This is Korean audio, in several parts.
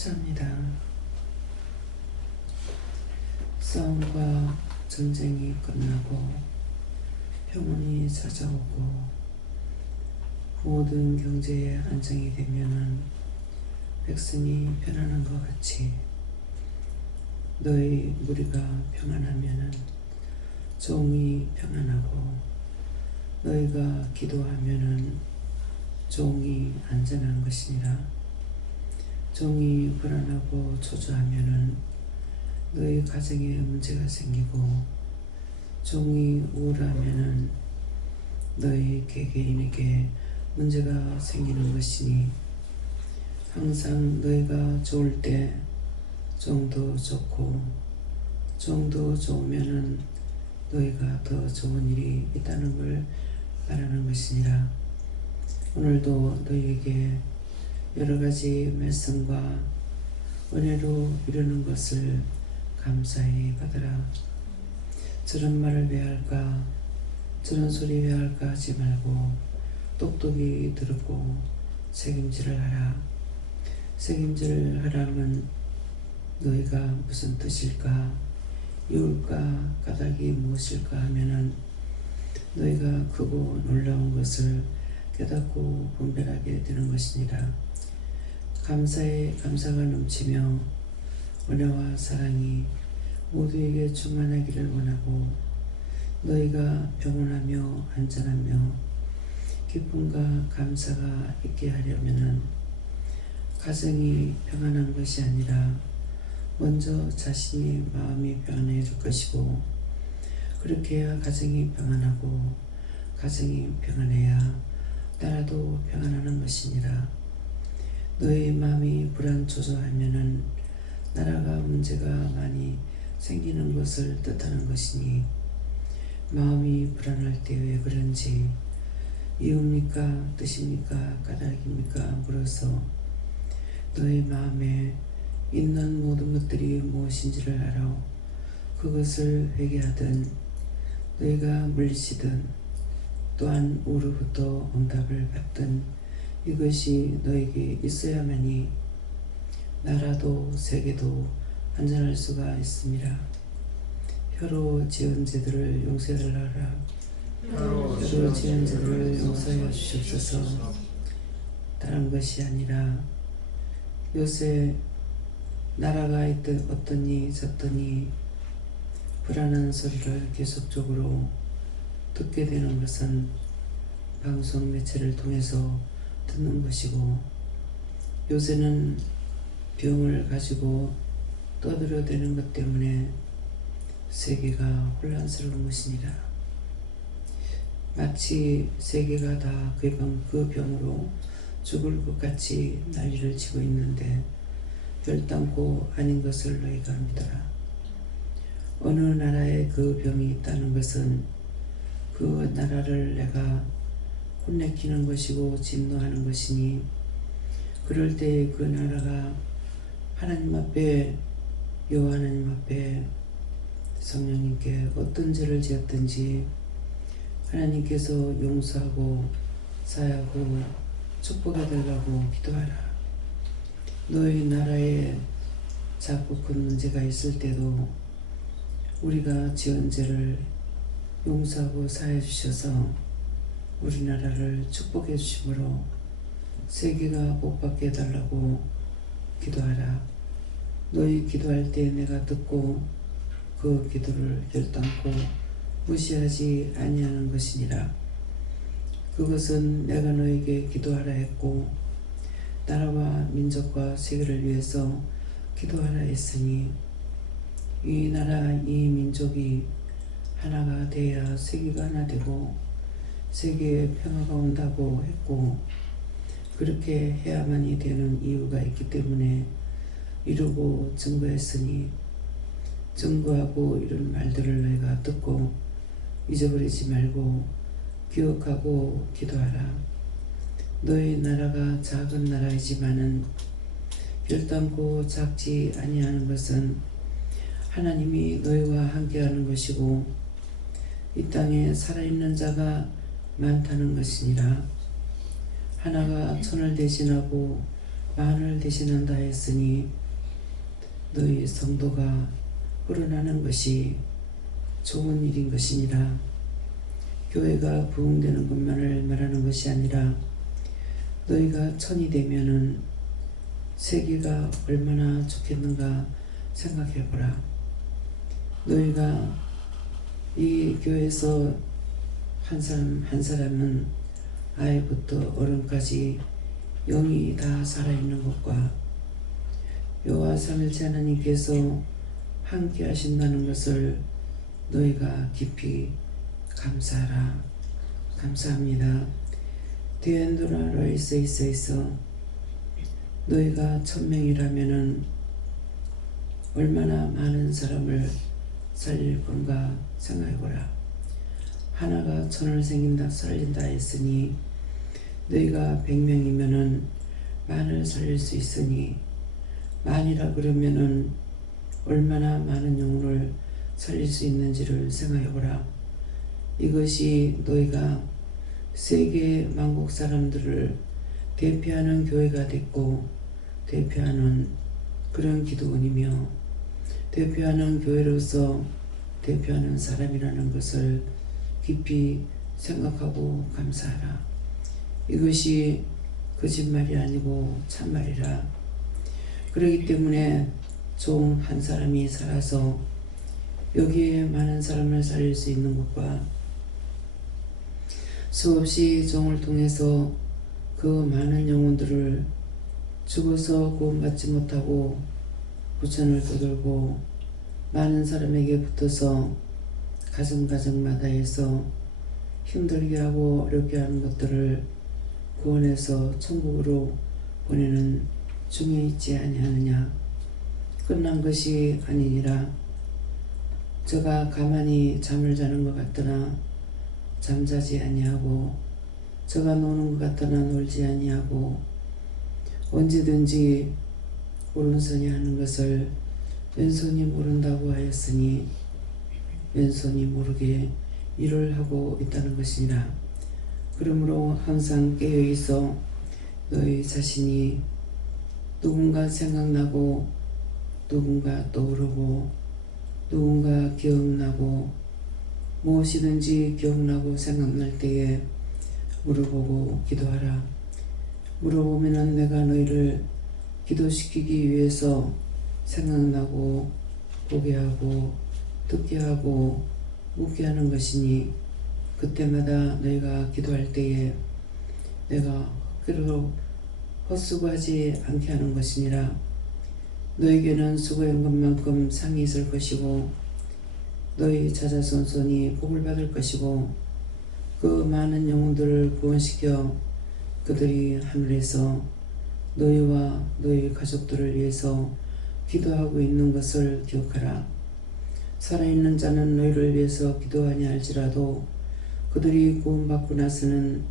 감사합니다. 싸움과 전쟁이 끝나고 평온이 찾아오고 모든 경제에 안정이 되면은 백성이 편안한 것 같이 너희 무리가 평안하면은 종이 평안하고 너희가 기도하면은 종이 안전한 것이니라. 종이 불안하고 초조하면은 너희 가정에 문제가 생기고 종이 우울하면은 너희 개개인에게 문제가 생기는 것이니 항상 너희가 좋을 때 종도 좋고 종도 좋으면은 너희가 더 좋은 일이 있다는 걸 말하는 것이니라. 오늘도 너희에게 여러가지 말씀과 은혜로 이루는 것을 감사히 받으라. 저런 말을 왜 할까, 저런 소리 왜 할까 하지 말고 똑똑히 들었고 책임질을 하라. 책임질 하라면 너희가 무슨 뜻일까, 이울까, 까닭이 무엇일까 하면은 너희가 크고 놀라운 것을 깨닫고 분별하게 되는 것이니라. 감사에 감사가 넘치며 은혜와 사랑이 모두에게 충만하기를 원하고 너희가 평온하며 안전하며 기쁨과 감사가 있게 하려면은 가정이 평안한 것이 아니라 먼저 자신이 마음이 평안해질 것이고 그렇게 해야 가정이 평안하고 가정이 평안해야 나라도 평안하는 것이니라. 너희 마음이 불안초조하면은 나라가 문제가 많이 생기는 것을 뜻하는 것이니 마음이 불안할 때 왜 그런지 이유입니까 뜻입니까 까닭입니까 물어서 너희 마음에 있는 모든 것들이 무엇인지를 알아 그것을 회개하든 너희가 물리치든 또한 우로부터 응답을 받든 이것이 너에게 있어야만이 나라도 세계도 안전할 수가 있습니다. 혀로 지은 죄들을 용서해달라. 혀로 지은 죄들을 용서해 주시옵소서. 다른 것이 아니라 요새 나라가 있든 어떠니 저떠니 불안한 소리를 계속적으로 듣게 되는 것은 방송 매체를 통해서 듣는 것이고 요새는 병을 가지고 떠들어대는 것 때문에 세계가 혼란스러운 것이니라. 마치 세계가 다 그 병으로 죽을 것 같이 난리를 치고 있는데 별담고 아닌 것을 너희가 믿어라. 어느 나라에 그 병이 있다는 것은 그 나라를 내가 혼내키는 것이고 진노하는 것이니 그럴 때 그 나라가 하나님 앞에 여호와 하나님 앞에 성령님께 어떤 죄를 지었든지 하나님께서 용서하고 사하고 축복해 달라고 기도하라. 너희 나라에 자꾸 큰 문제가 있을 때도 우리가 지은 죄를 용서하고 사해 주셔서 우리나라를 축복해 주심으로 세계가 복받게 해달라고 기도하라. 너희 기도할 때 내가 듣고 그 기도를 결단코 무시하지 아니하는 것이니라. 그것은 내가 너에게 기도하라 했고 나라와 민족과 세계를 위해서 기도하라 했으니 이 나라 이 민족이 하나가 돼야 세계가 하나 되고 세계에 평화가 온다고 했고 그렇게 해야만이 되는 이유가 있기 때문에 이루고 증거했으니 증거하고 이런 말들을 너희가 듣고 잊어버리지 말고 기억하고 기도하라. 너희 나라가 작은 나라이지만은 별담고 작지 아니하는 것은 하나님이 너희와 함께하는 것이고 이 땅에 살아있는 자가 많다는 것이니라. 하나가 천을 대신하고 만을 대신한다 했으니 너희 성도가 불어나는 것이 좋은 일인 것이니라. 교회가 부흥되는 것만을 말하는 것이 아니라 너희가 천이 되면은 세계가 얼마나 좋겠는가 생각해보라. 너희가 이 교회에서 한 사람 한 사람은 아이부터 어른까지 영이 다 살아있는 것과 여호와 삼일체 하나님께서 함께 하신다는 것을 너희가 깊이 감사하라. 감사합니다. 디엔도라 로이스에서 너희가 1000명이라면은 얼마나 많은 사람을 살릴 건가 생각해보라. 하나가 1000을 살린다 했으니 너희가 100명이면은 만을 살릴 수 있으니 만이라 그러면은 얼마나 많은 영혼을 살릴 수 있는지를 생각해보라. 이것이 너희가 세계 만국 사람들을 대표하는 교회가 됐고 대표하는 그런 기도원이며 대표하는 교회로서 대표하는 사람이라는 것을 깊이 생각하고 감사하라. 이것이 거짓말이 아니고 참말이라. 그렇기 때문에 종 한 사람이 살아서 여기에 많은 사람을 살릴 수 있는 것과 수없이 종을 통해서 그 많은 영혼들을 죽어서 구원받지 못하고 부천을 떠돌고 많은 사람에게 붙어서 가정마다 해서 힘들게 하고 어렵게 하는 것들을 구원해서 천국으로 보내는 중에 있지 아니하느냐. 끝난 것이 아니니라. 저가 가만히 잠을 자는 것 같으나 잠자지 아니하고 저가 노는 것 같으나 놀지 아니하고 언제든지 오른손이 하는 것을 왼손이 모른다고 하였으니 왼손이 모르게 일을 하고 있다는 것이니라. 그러므로 항상 깨어있어 너희 자신이 누군가 생각나고 누군가 떠오르고 누군가 기억나고 무엇이든지 기억나고 생각날 때에 물어보고 기도하라. 물어보면은 내가 너희를 기도시키기 위해서 생각나고 보게 하고 듣게 하고 묻게 하는 것이니 그때마다 너희가 기도할 때에 내가 헛기로 헛수고하지 않게 하는 것이니라. 너에게는 수고한 것만큼 상이 있을 것이고 너희 자자손손이 복을 받을 것이고 그 많은 영혼들을 구원시켜 그들이 하늘에서 너희와 너희 가족들을 위해서 기도하고 있는 것을 기억하라. 살아있는 자는 너희를 위해서 기도하냐 할지라도 그들이 구원받고 나서는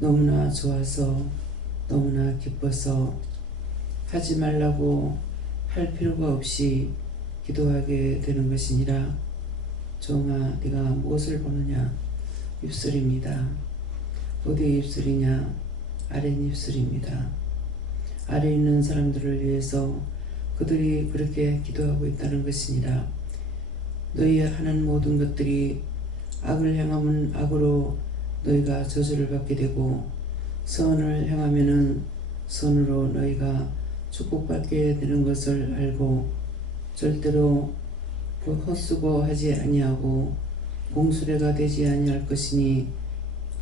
너무나 좋아서 너무나 기뻐서 하지 말라고 할 필요가 없이 기도하게 되는 것이니라. 종아, 네가 무엇을 보느냐? 입술입니다. 어디에 입술이냐? 아랫입술입니다. 아래에 있는 사람들을 위해서 그들이 그렇게 기도하고 있다는 것이니라. 너희 하는 모든 것들이 악을 행하면 악으로 너희가 저주를 받게 되고 선을 행하면은 선으로 너희가 축복받게 되는 것을 알고 절대로 헛수고하지 아니하고 공수레가 되지 아니할 것이니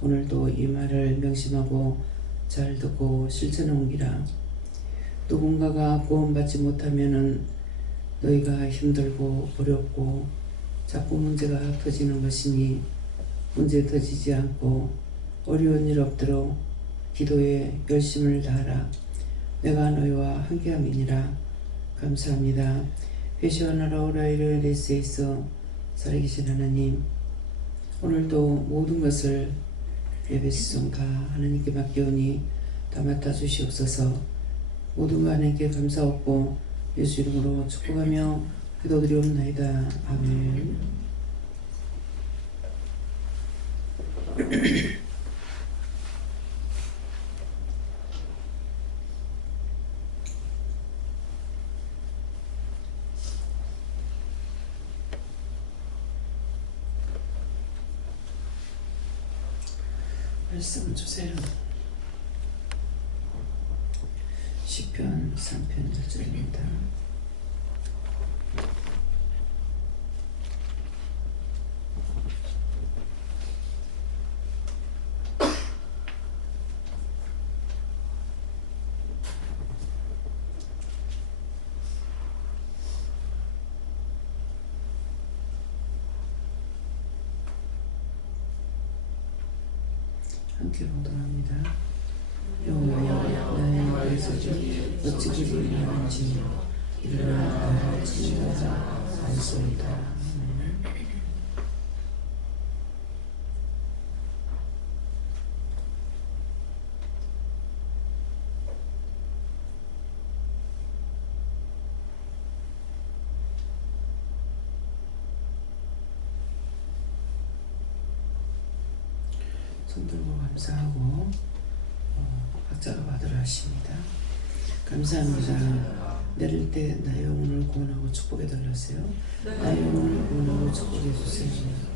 오늘도 이 말을 명심하고 잘 듣고 실천해 옮기라. 누군가가 구원받지 못하면은 너희가 힘들고 어렵고 자꾸 문제가 터지는 것이니 문제 터지지 않고 어려운 일 없도록 기도에 열심을 다하라. 내가 너희와 함께함이니라. 감사합니다. 회시하나라 오라이를 레스에서 살아계신 하나님, 오늘도 모든 것을 예배시송 다 하나님께 맡겨오니 다 맡아주시옵소서. 모든 거 하나님께 감사하고 예수 이름으로 축복하며 기도드리옵나이다. 아멘. 말씀 주세요. 시편 3편 1절입니다. 함께 보도합니다. 여호와여 나의 대적이 어찌 그리 많은지 일어나 나를 치유하자 하였소이다. 손들고 감사하고 각자가 받으라 하십니다. 감사합니다. 내릴 때 나의 영혼을 구원하고 축복해 달라세요. 나의 영혼을 구원하고 축복해 주세요.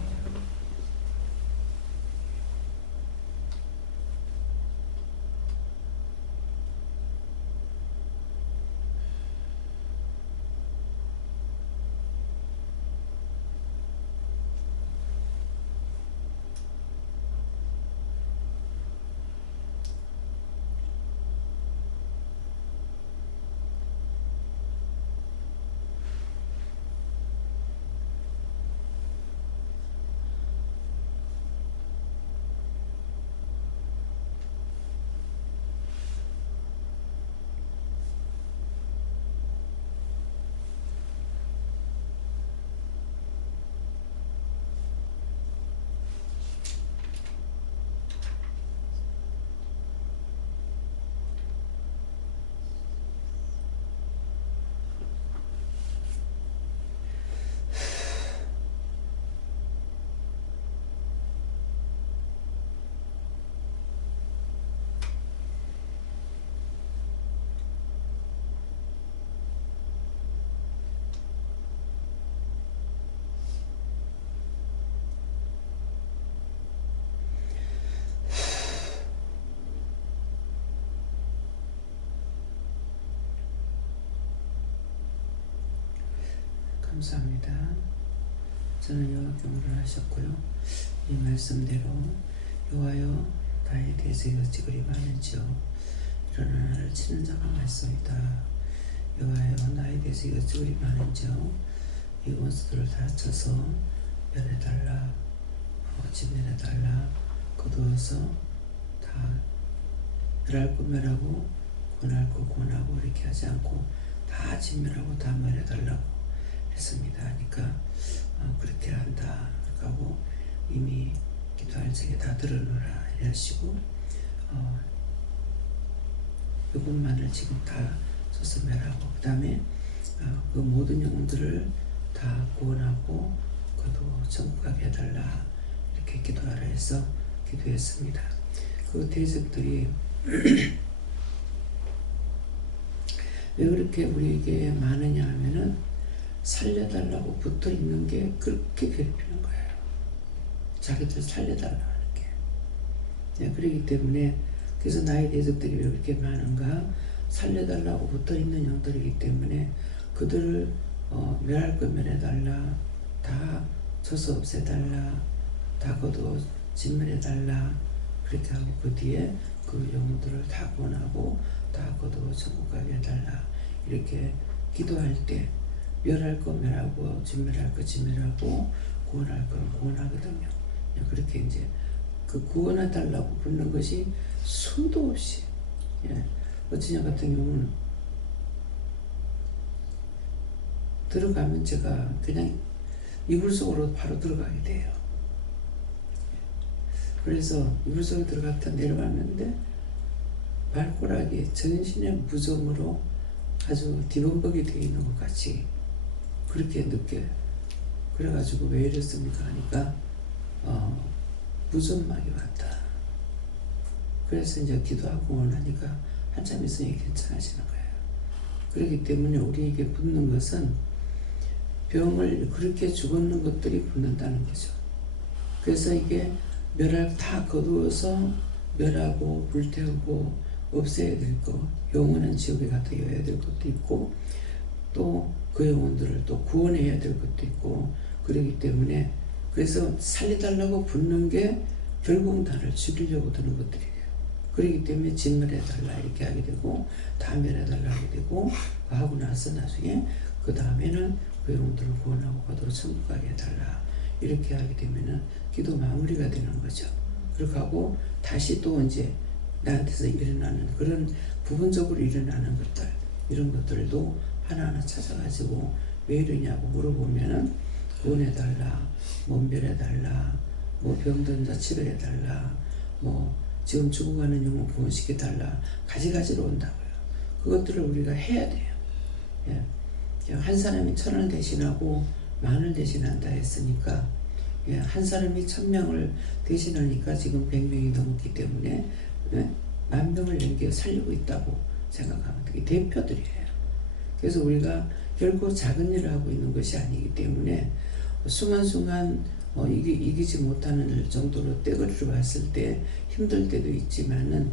감사합니다. 저는 여호와 경배를 하셨고요. 이 말씀대로 여호와여 나의 대적이 어찌 그리 많은지요 일어나 나를 치는 자가 많소이다. 여호와여 나의 대적이 어찌 그리 많은지요 이 원수들을 다 쳐서 멸해달라. 진멸해달라. 거두어서 다 멸할 거 멸하고 구원할 거 구원하고 이렇게 하지 않고 다 진멸하고 다 멸해달라고 했습니다. 하니까 그렇게 한다 하고 이미 기도할 적에 다 들어놓으라 이러시고 이것만을 지금 다 소멸하고 그 다음에 그 모든 영혼들을 다 구원하고 그도 천국 가게 해달라 이렇게 기도하라 해서 기도했습니다. 그 대적들이 왜 그렇게 우리에게 많으냐 하면은 살려달라고 붙어 있는 게 그렇게 괴롭히는 거예요. 자기들 살려달라고 하는 게. 네, 그렇기 때문에 그래서 나의 대적들이 왜 그렇게 많은가? 살려달라고 붙어 있는 영들이기 때문에 그들을 멸할 거 멸해달라. 다 쳐서 없애달라. 다 거두어 진멸해달라. 그렇게 하고 그 뒤에 그 영들을 다 구원하고 다 거두어 천국 가게 해달라. 이렇게 기도할 때 멸할 거 멸하고 진멸할 거 진멸하고 구원할 거 구원하거든요. 그렇게 이제 그 구원해달라고 부르는 것이 수도 없이 어찌냐 같은 경우는 들어가면 제가 그냥 이불 속으로 바로 들어가게 돼요. 그래서 이불 속에 들어갔다 내려왔는데 발가락이 전신의 무좀으로 아주 뒤범벅이 되어 있는 것 같이 그렇게 느껴요. 그래가지고 왜 이랬습니까 하니까 무좀막이 왔다. 그래서 이제 기도하고 원하니까 한참 있으니 괜찮아지는 거예요. 그렇기 때문에 우리에게 붙는 것은 병을 그렇게 죽었는 것들이 붙는다는 거죠. 그래서 이게 멸할 다 거두어서 멸하고 불태우고 없애야 될 것, 영원한 지옥에 가둬야 될 것도 있고 또 그 영혼들을 또 구원해야 될 것도 있고 그렇기 때문에 그래서 살려달라고 붙는 게 결국 나를 죽이려고 드는 것들이에요. 그렇기 때문에 진멸해달라 이렇게 하게 되고 다 멸해달라 하게 되고 하고 나서 나중에 그 다음에는 그 영혼들을 구원하고 가도록 천국 가게 해달라 이렇게 하게 되면은 기도 마무리가 되는 거죠. 그렇게 하고 다시 또 이제 나한테서 일어나는 그런 부분적으로 일어나는 것들 이런 것들도 하나하나 찾아가지고 왜 이러냐고 물어보면은 구원해달라, 몸별해달라, 뭐 병든 자 치료해달라, 뭐 지금 죽어가는 영혼 구원시켜달라 가지가지로 온다고요. 그것들을 우리가 해야 돼요. 예. 한 사람이 1000을 대신하고 10,000을 대신한다 했으니까 예. 한 사람이 1000명을 대신하니까 지금 100명이 넘었기 때문에 예. 10,000명을 넘겨 살리고 있다고 생각하면 되게 대표들이에요. 그래서 우리가 결코 작은 일을 하고 있는 것이 아니기 때문에 순간순간 이기지 못하는 정도로 떼거리를 봤을 때 힘들 때도 있지만은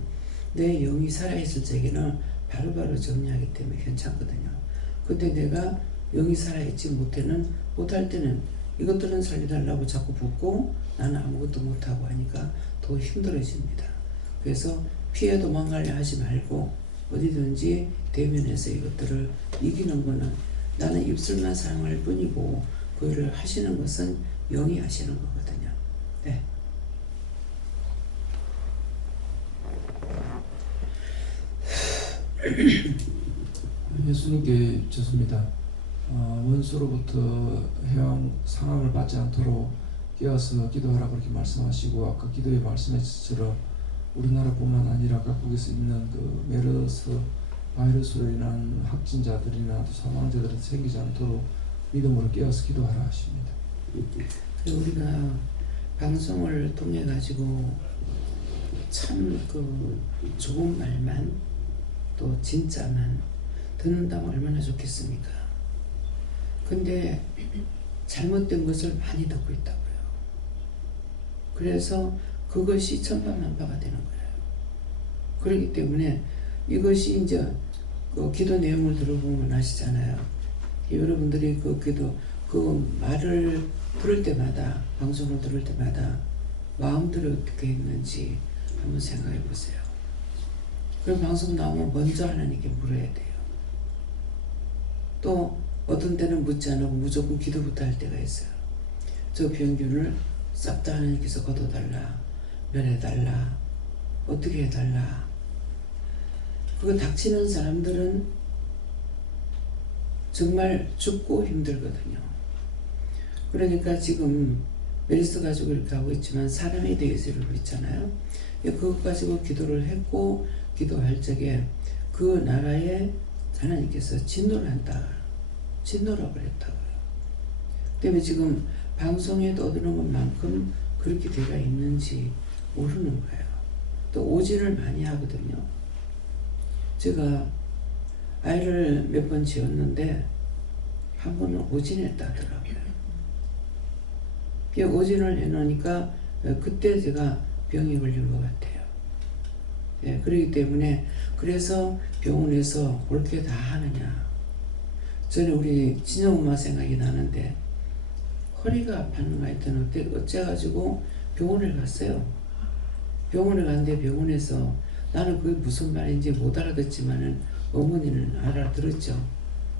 내 영이 살아있을 적에는 바로바로 정리하기 때문에 괜찮거든요. 근데 내가 영이 살아있지 못할 때는 이것들은 살려달라고 자꾸 붙고 나는 아무것도 못하고 하니까 더 힘들어집니다. 그래서 피해 도망가려 하지 말고 어디든지 대면해서 이것들을 이기는 거는 나는 입술만 사용할 뿐이고 그거를 하시는 것은 영이 하시는 거거든요. 네. 예수님께 좋습니다. 원수로부터 해양 상함을 받지 않도록 깨어서 기도하라고 그렇게 말씀하시고 아까 기도에 말씀하셨처럼 우리나라뿐만 아니라 각국에서 있는 그 메르스 바이러스로 인한 확진자들이나 또 사망자들이 생기지 않도록 믿음으로 깨어서 기도하라 하십니다. 우리가 방송을 통해 가지고 참 그 좋은 말만 또 진짜만 듣는다면 얼마나 좋겠습니까? 근데 잘못된 것을 많이 듣고 있다고요. 그래서 그것이 천파만파가 되는 거예요. 그렇기 때문에 이것이 이제 그 기도 내용을 들어보면 아시잖아요. 여러분들이 그 기도 그 말을 들을 때마다 방송을 들을 때마다 마음들이 어떻게 있는지 한번 생각해 보세요. 그럼 방송 나오면 먼저 하나님께 물어야 돼요. 또 어떤 때는 묻지 않고 무조건 기도부터 할 때가 있어요. 저 병균을 싹 다 하나님께서 걷어달라, 면해달라, 어떻게 해달라. 그거 닥치는 사람들은 정말 죽고 힘들거든요. 그러니까 지금 메르스 가지고 이렇게 하고 있지만 사람에 대해서 이러고 있잖아요. 그것 가지고 기도를 했고 기도할 적에 그 나라에 하나님께서 진노를 한다. 진노라고 그랬다고요. 때문에 지금 방송에 떠드는 것만큼 그렇게 돼가 있는지 모르는 거예요. 또 오진을 많이 하거든요. 제가 아이를 몇 번 지었는데 한 번은 오진했다더라고요. 오진을 해놓으니까 그때 제가 병이 걸린 것 같아요. 예, 그렇기 때문에 그래서 병원에서 그렇게 다 하느냐. 저는 우리 친정엄마 생각이 나는데 허리가 아팠는가 했더니 어째가지고 병원을 갔어요. 병원에 갔는데 병원에서 나는 그게 무슨 말인지 못 알아듣지만은 어머니는 알아들었죠.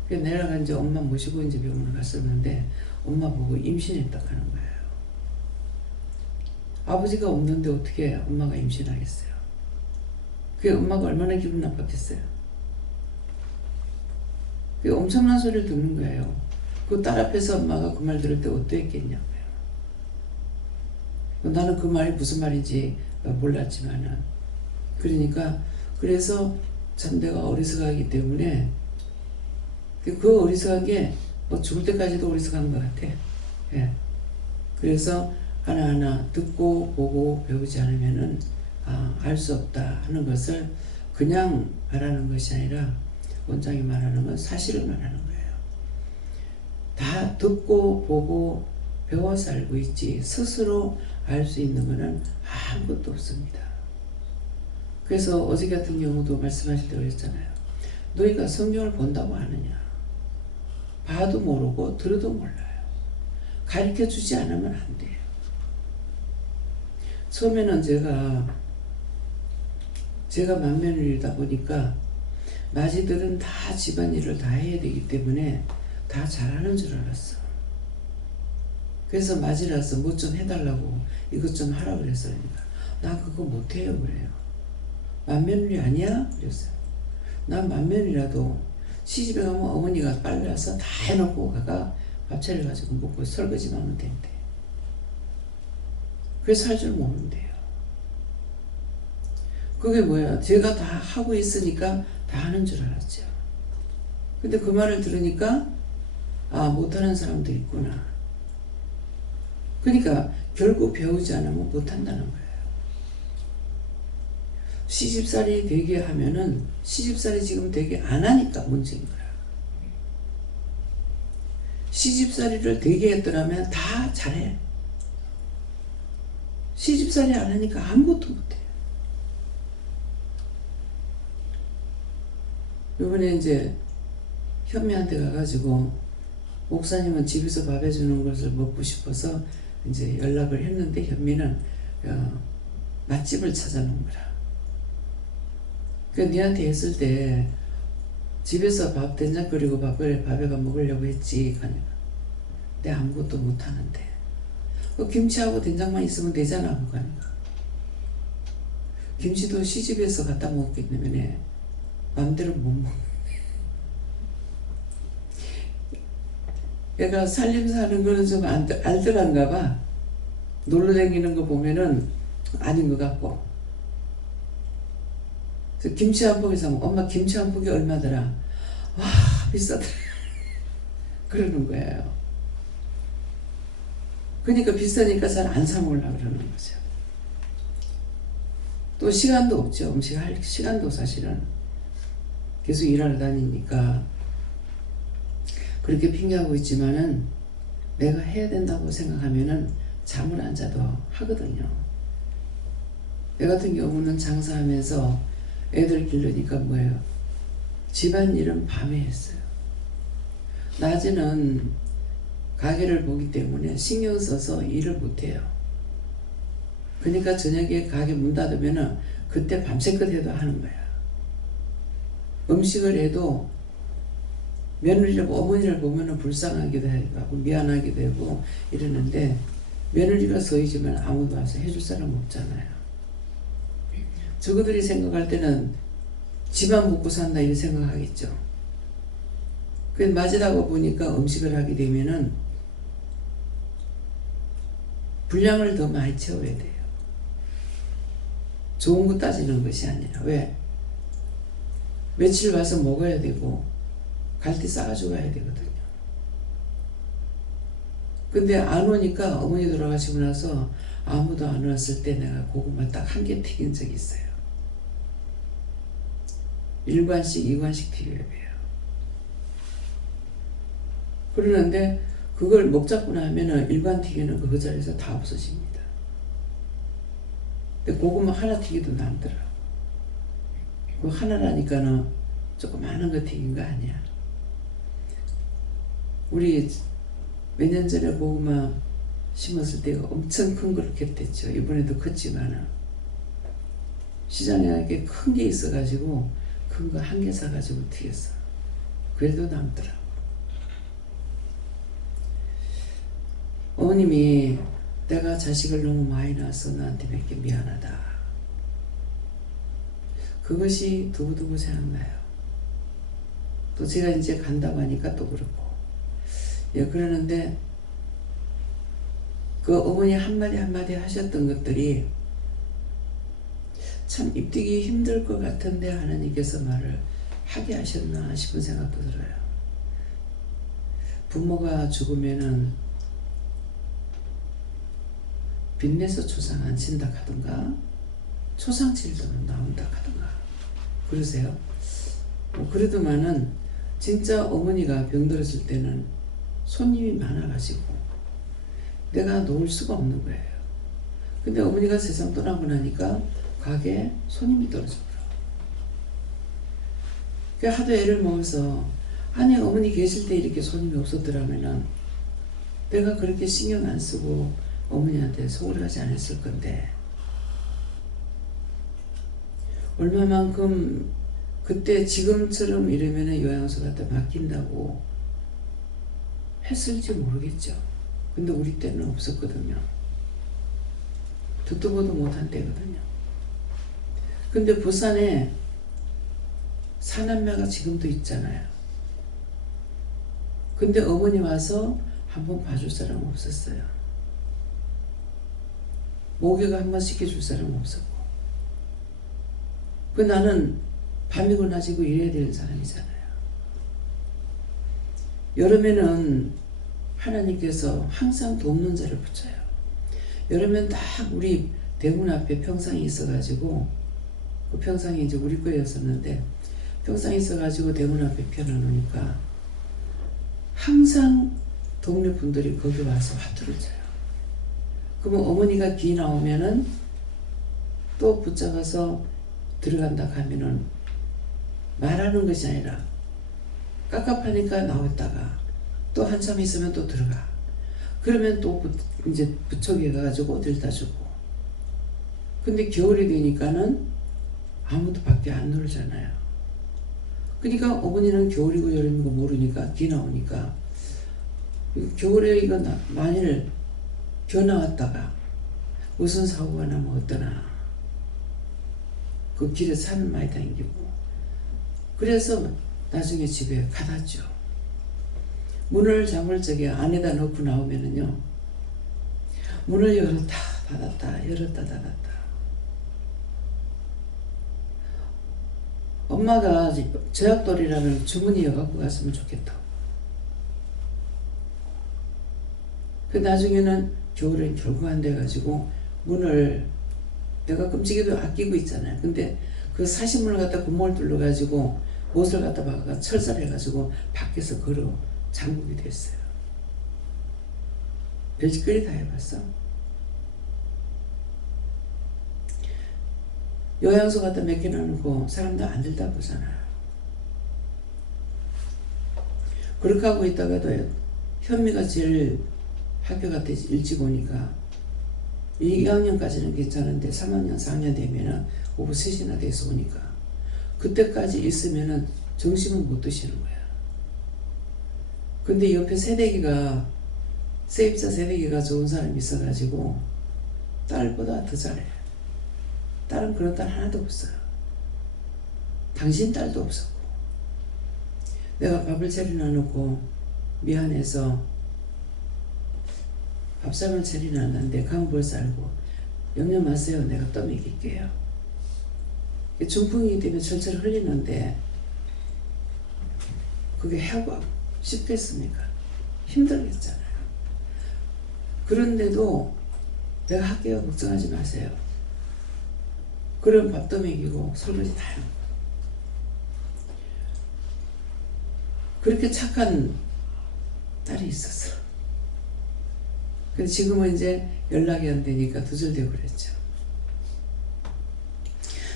그래서 내가 이제 엄마 모시고 이제 병원을 갔었는데 엄마 보고 임신했다 하는 거예요. 아버지가 없는데 어떻게 엄마가 임신하겠어요? 그게 엄마가 얼마나 기분 나빴겠어요? 그게 엄청난 소리를 듣는 거예요. 그 딸 앞에서 엄마가 그 말 들을 때 어떠했겠냐고요. 나는 그 말이 무슨 말인지 몰랐지만은 그러니까 그래서 참 내가 어리석하기 때문에 그 어리석한 게 뭐 죽을 때까지도 어리석한 것 같아. 예. 그래서 하나하나 듣고 보고 배우지 않으면은 알 수 없다 하는 것을 그냥 말하는 것이 아니라 원장이 말하는 건 사실을 말하는 거예요. 다 듣고 보고 배워서 알고 있지 스스로 알 수 있는 것은 아무것도 없습니다. 그래서 어제 같은 경우도 말씀하실 때 그랬잖아요. 너희가 성경을 본다고 아느냐? 봐도 모르고 들어도 몰라요. 가르쳐 주지 않으면 안 돼요. 처음에는 제가 맏며느리다 보니까 마지들은 다 집안일을 다 해야 되기 때문에 다 잘하는 줄 알았어. 그래서 마지라서 뭐 좀 해달라고 이것 좀 하라 그래서 그러니까 나 그거 못해요 그래요. 맏며느리 아니야? 그랬어요. 난 맏며느리라도 시집에 가면 어머니가 빨래라서 다 해놓고 가가 밥 차려가지고 먹고 설거지만 하면 된대. 그래서 할 줄 모른대요. 그게 뭐야? 제가 다 하고 있으니까 다 하는 줄 알았죠. 근데 그 말을 들으니까 아, 못하는 사람도 있구나. 그러니까 결국 배우지 않으면 못한다는 거예요. 시집살이 되게 하면은 시집살이 지금 되게 안 하니까 문제인 거야. 시집살이를 되게 했더라면 다 잘해. 시집살이 안 하니까 아무것도 못해. 요번에 이제 현미한테 가가지고 목사님은 집에서 밥 해주는 것을 먹고 싶어서 이제 연락을 했는데 현미는 맛집을 찾아놓은 거라. 그 니한테 했을 때 집에서 밥 된장 끓이고 밥에가 먹으려고 했지. 근데 아무것도 못하는데 그 김치하고 된장만 있으면 되잖아. 그거 아닌가. 김치도 시집에서 갖다 먹기 때문에 마음대로 못 먹는데 얘가 살림사 하는 거는 좀 알뜰한가 봐. 놀러 다니는 거 보면은 아닌 것 같고. 김치 한 포기 사면 엄마 김치 한 포기 얼마더라? 와 비싸더라. 그러는 거예요. 그러니까 비싸니까 잘 안 사 먹으려고 그러는 거죠. 또 시간도 없죠. 음식 할 시간도 사실은 계속 일하러 다니니까 그렇게 핑계하고 있지만은 내가 해야 된다고 생각하면은 잠을 안 자도 하거든요. 내 같은 경우는 장사하면서 애들 기르니까 뭐예요? 집안일은 밤에 했어요. 낮에는 가게를 보기 때문에 신경 써서 일을 못해요. 그러니까 저녁에 가게 문 닫으면은 그때 밤새껏 해도 하는 거야. 음식을 해도 며느리를 어머니를 보면은 불쌍하기도 하고 미안하기도 하고 이러는데 며느리가 서 있으면 아무도 와서 해줄 사람 없잖아요. 저거들이 생각할 때는 집안 먹고 산다 이런 생각하겠죠. 그래서 맞으다가 보니까 음식을 하게 되면은 분량을 더 많이 채워야 돼요. 좋은 거 따지는 것이 아니라. 왜? 며칠 와서 먹어야 되고 갈 때 싸가지고 가야 되거든요. 근데 안 오니까 어머니 돌아가시고 나서 아무도 안 왔을 때 내가 고구마 딱 한 개 튀긴 적이 있어요. 1관씩 2관씩 튀겨야 돼요. 그러는데 그걸 먹자고 나면은 1관 튀기는 그 자리에서 다 없어집니다. 근데 고구마 하나 튀기도 남더라. 그 하나라니까는 조금 많은 거 튀긴 거 아니야. 우리 몇 년 전에 고구마 심었을 때 엄청 큰 걸 겠댔죠. 이번에도 컸지만은 시장에 이렇게 큰 게 있어가지고 큰 거 한 개 사가지고 튀겼어. 그래도 남더라고. 어머님이 내가 자식을 너무 많이 낳아서 나한테 몇 개 미안하다. 그것이 두고두고 생각나요. 또 제가 이제 간다고 하니까 또 그렇고. 예, 그러는데 그 어머니 한마디 한마디 하셨던 것들이 참 입되기 힘들 것 같은데 하나님께서 말을 하게 하셨나 싶은 생각도 들어요. 부모가 죽으면은 빚내서 초상 안 친다 하던가 초상칠도 나온다 하던가 그러세요? 그래도만은 진짜 어머니가 병들었을 때는 손님이 많아가지고 내가 놓을 수가 없는 거예요. 근데 어머니가 세상 떠나고 나니까 가게에 손님이 떨어져 버려. 그 하도 애를 먹어서 아니 어머니 계실 때 이렇게 손님이 없었더라면은 내가 그렇게 신경 안 쓰고 어머니한테 속을 하지 않았을 건데 얼마만큼 그때 지금처럼 이러면은 요양소 갖다 맡긴다고 했을지 모르겠죠. 근데 우리 때는 없었거든요. 듣도 보도 못한 때거든요. 근데 부산에 사남매가 지금도 있잖아요. 근데 어머니 와서 한번 봐줄 사람 없었어요. 목욕 한번 시켜줄 사람 없었고. 그 나는 밤이고 낮이고 일해야 되는 사람이잖아요. 여름에는 하나님께서 항상 돕는 자를 붙여요. 여름엔 딱 우리 대문 앞에 평상이 있어가지고 그 평상이 이제 우리 거였었는데 평상이 있어가지고 대문 앞에 펴놓으니까 항상 동네 분들이 거기 와서 화투를 쳐요. 그러면 어머니가 기 나오면은 또 붙잡아서 들어간다 하면은 말하는 것이 아니라 깝깝하니까 나왔다가 또 한참 있으면 또 들어가. 그러면 또 이제 부엌에 가가지고 들다 주고. 근데 겨울이 되니까는 아무도 밖에 안 놀잖아요. 그러니까 어머니는 겨울이고 여름이고 모르니까 기 나오니까 겨울에 이거 만일 겨 나왔다가 무슨 사고가 나면 어떠나 그 길에 산을 많이 다니고 그래서 나중에 집에 가뒀죠. 문을 잠글 적에 안에다 넣고 나오면은요 문을 열었다 닫았다 열었다 닫았다. 엄마가 저약돌이라는 주머니에 갖고 갔으면 좋겠다. 그 나중에는 겨울엔 결국 안 돼가지고 문을 내가 끔찍이도 아끼고 있잖아요. 근데 그 사신문을 갖다 구멍을 뚫려가지고 못을 갖다 박아가 철사해가지고 밖에서 걸어 잠그게 됐어요. 별짓거리 다 해봤어. 요양소 갖다 맡겨놓고 사람들 안 들다 보잖아요. 그렇게 하고 있다가도 현미가 제일 학교 갔다 일찍 오니까 2학년까지는 괜찮은데 3학년, 4학년 되면은 오후 3시나 돼서 오니까 그때까지 있으면은 점심을 못 드시는 거야. 근데 옆에 새내기가 세입자 새내기가 좋은 사람이 있어가지고 딸보다 더 잘해. 딸은 그런 딸 하나도 없어요. 당신 딸도 없었고. 내가 밥을 차려놔놓고 미안해서 밥상을 차려놨는데 강볼 쌀고 염려 마세요. 내가 떠먹일게요. 중풍이기 때문에 철철 흘리는데 그게 해가 쉽겠습니까? 힘들겠잖아요. 그런데도 내가 할게요. 걱정하지 마세요. 그런 밥도 먹이고 설거지 다 해요. 그렇게 착한 딸이 있었어. 근데 지금은 이제 연락이 안 되니까 두절되고 그랬죠.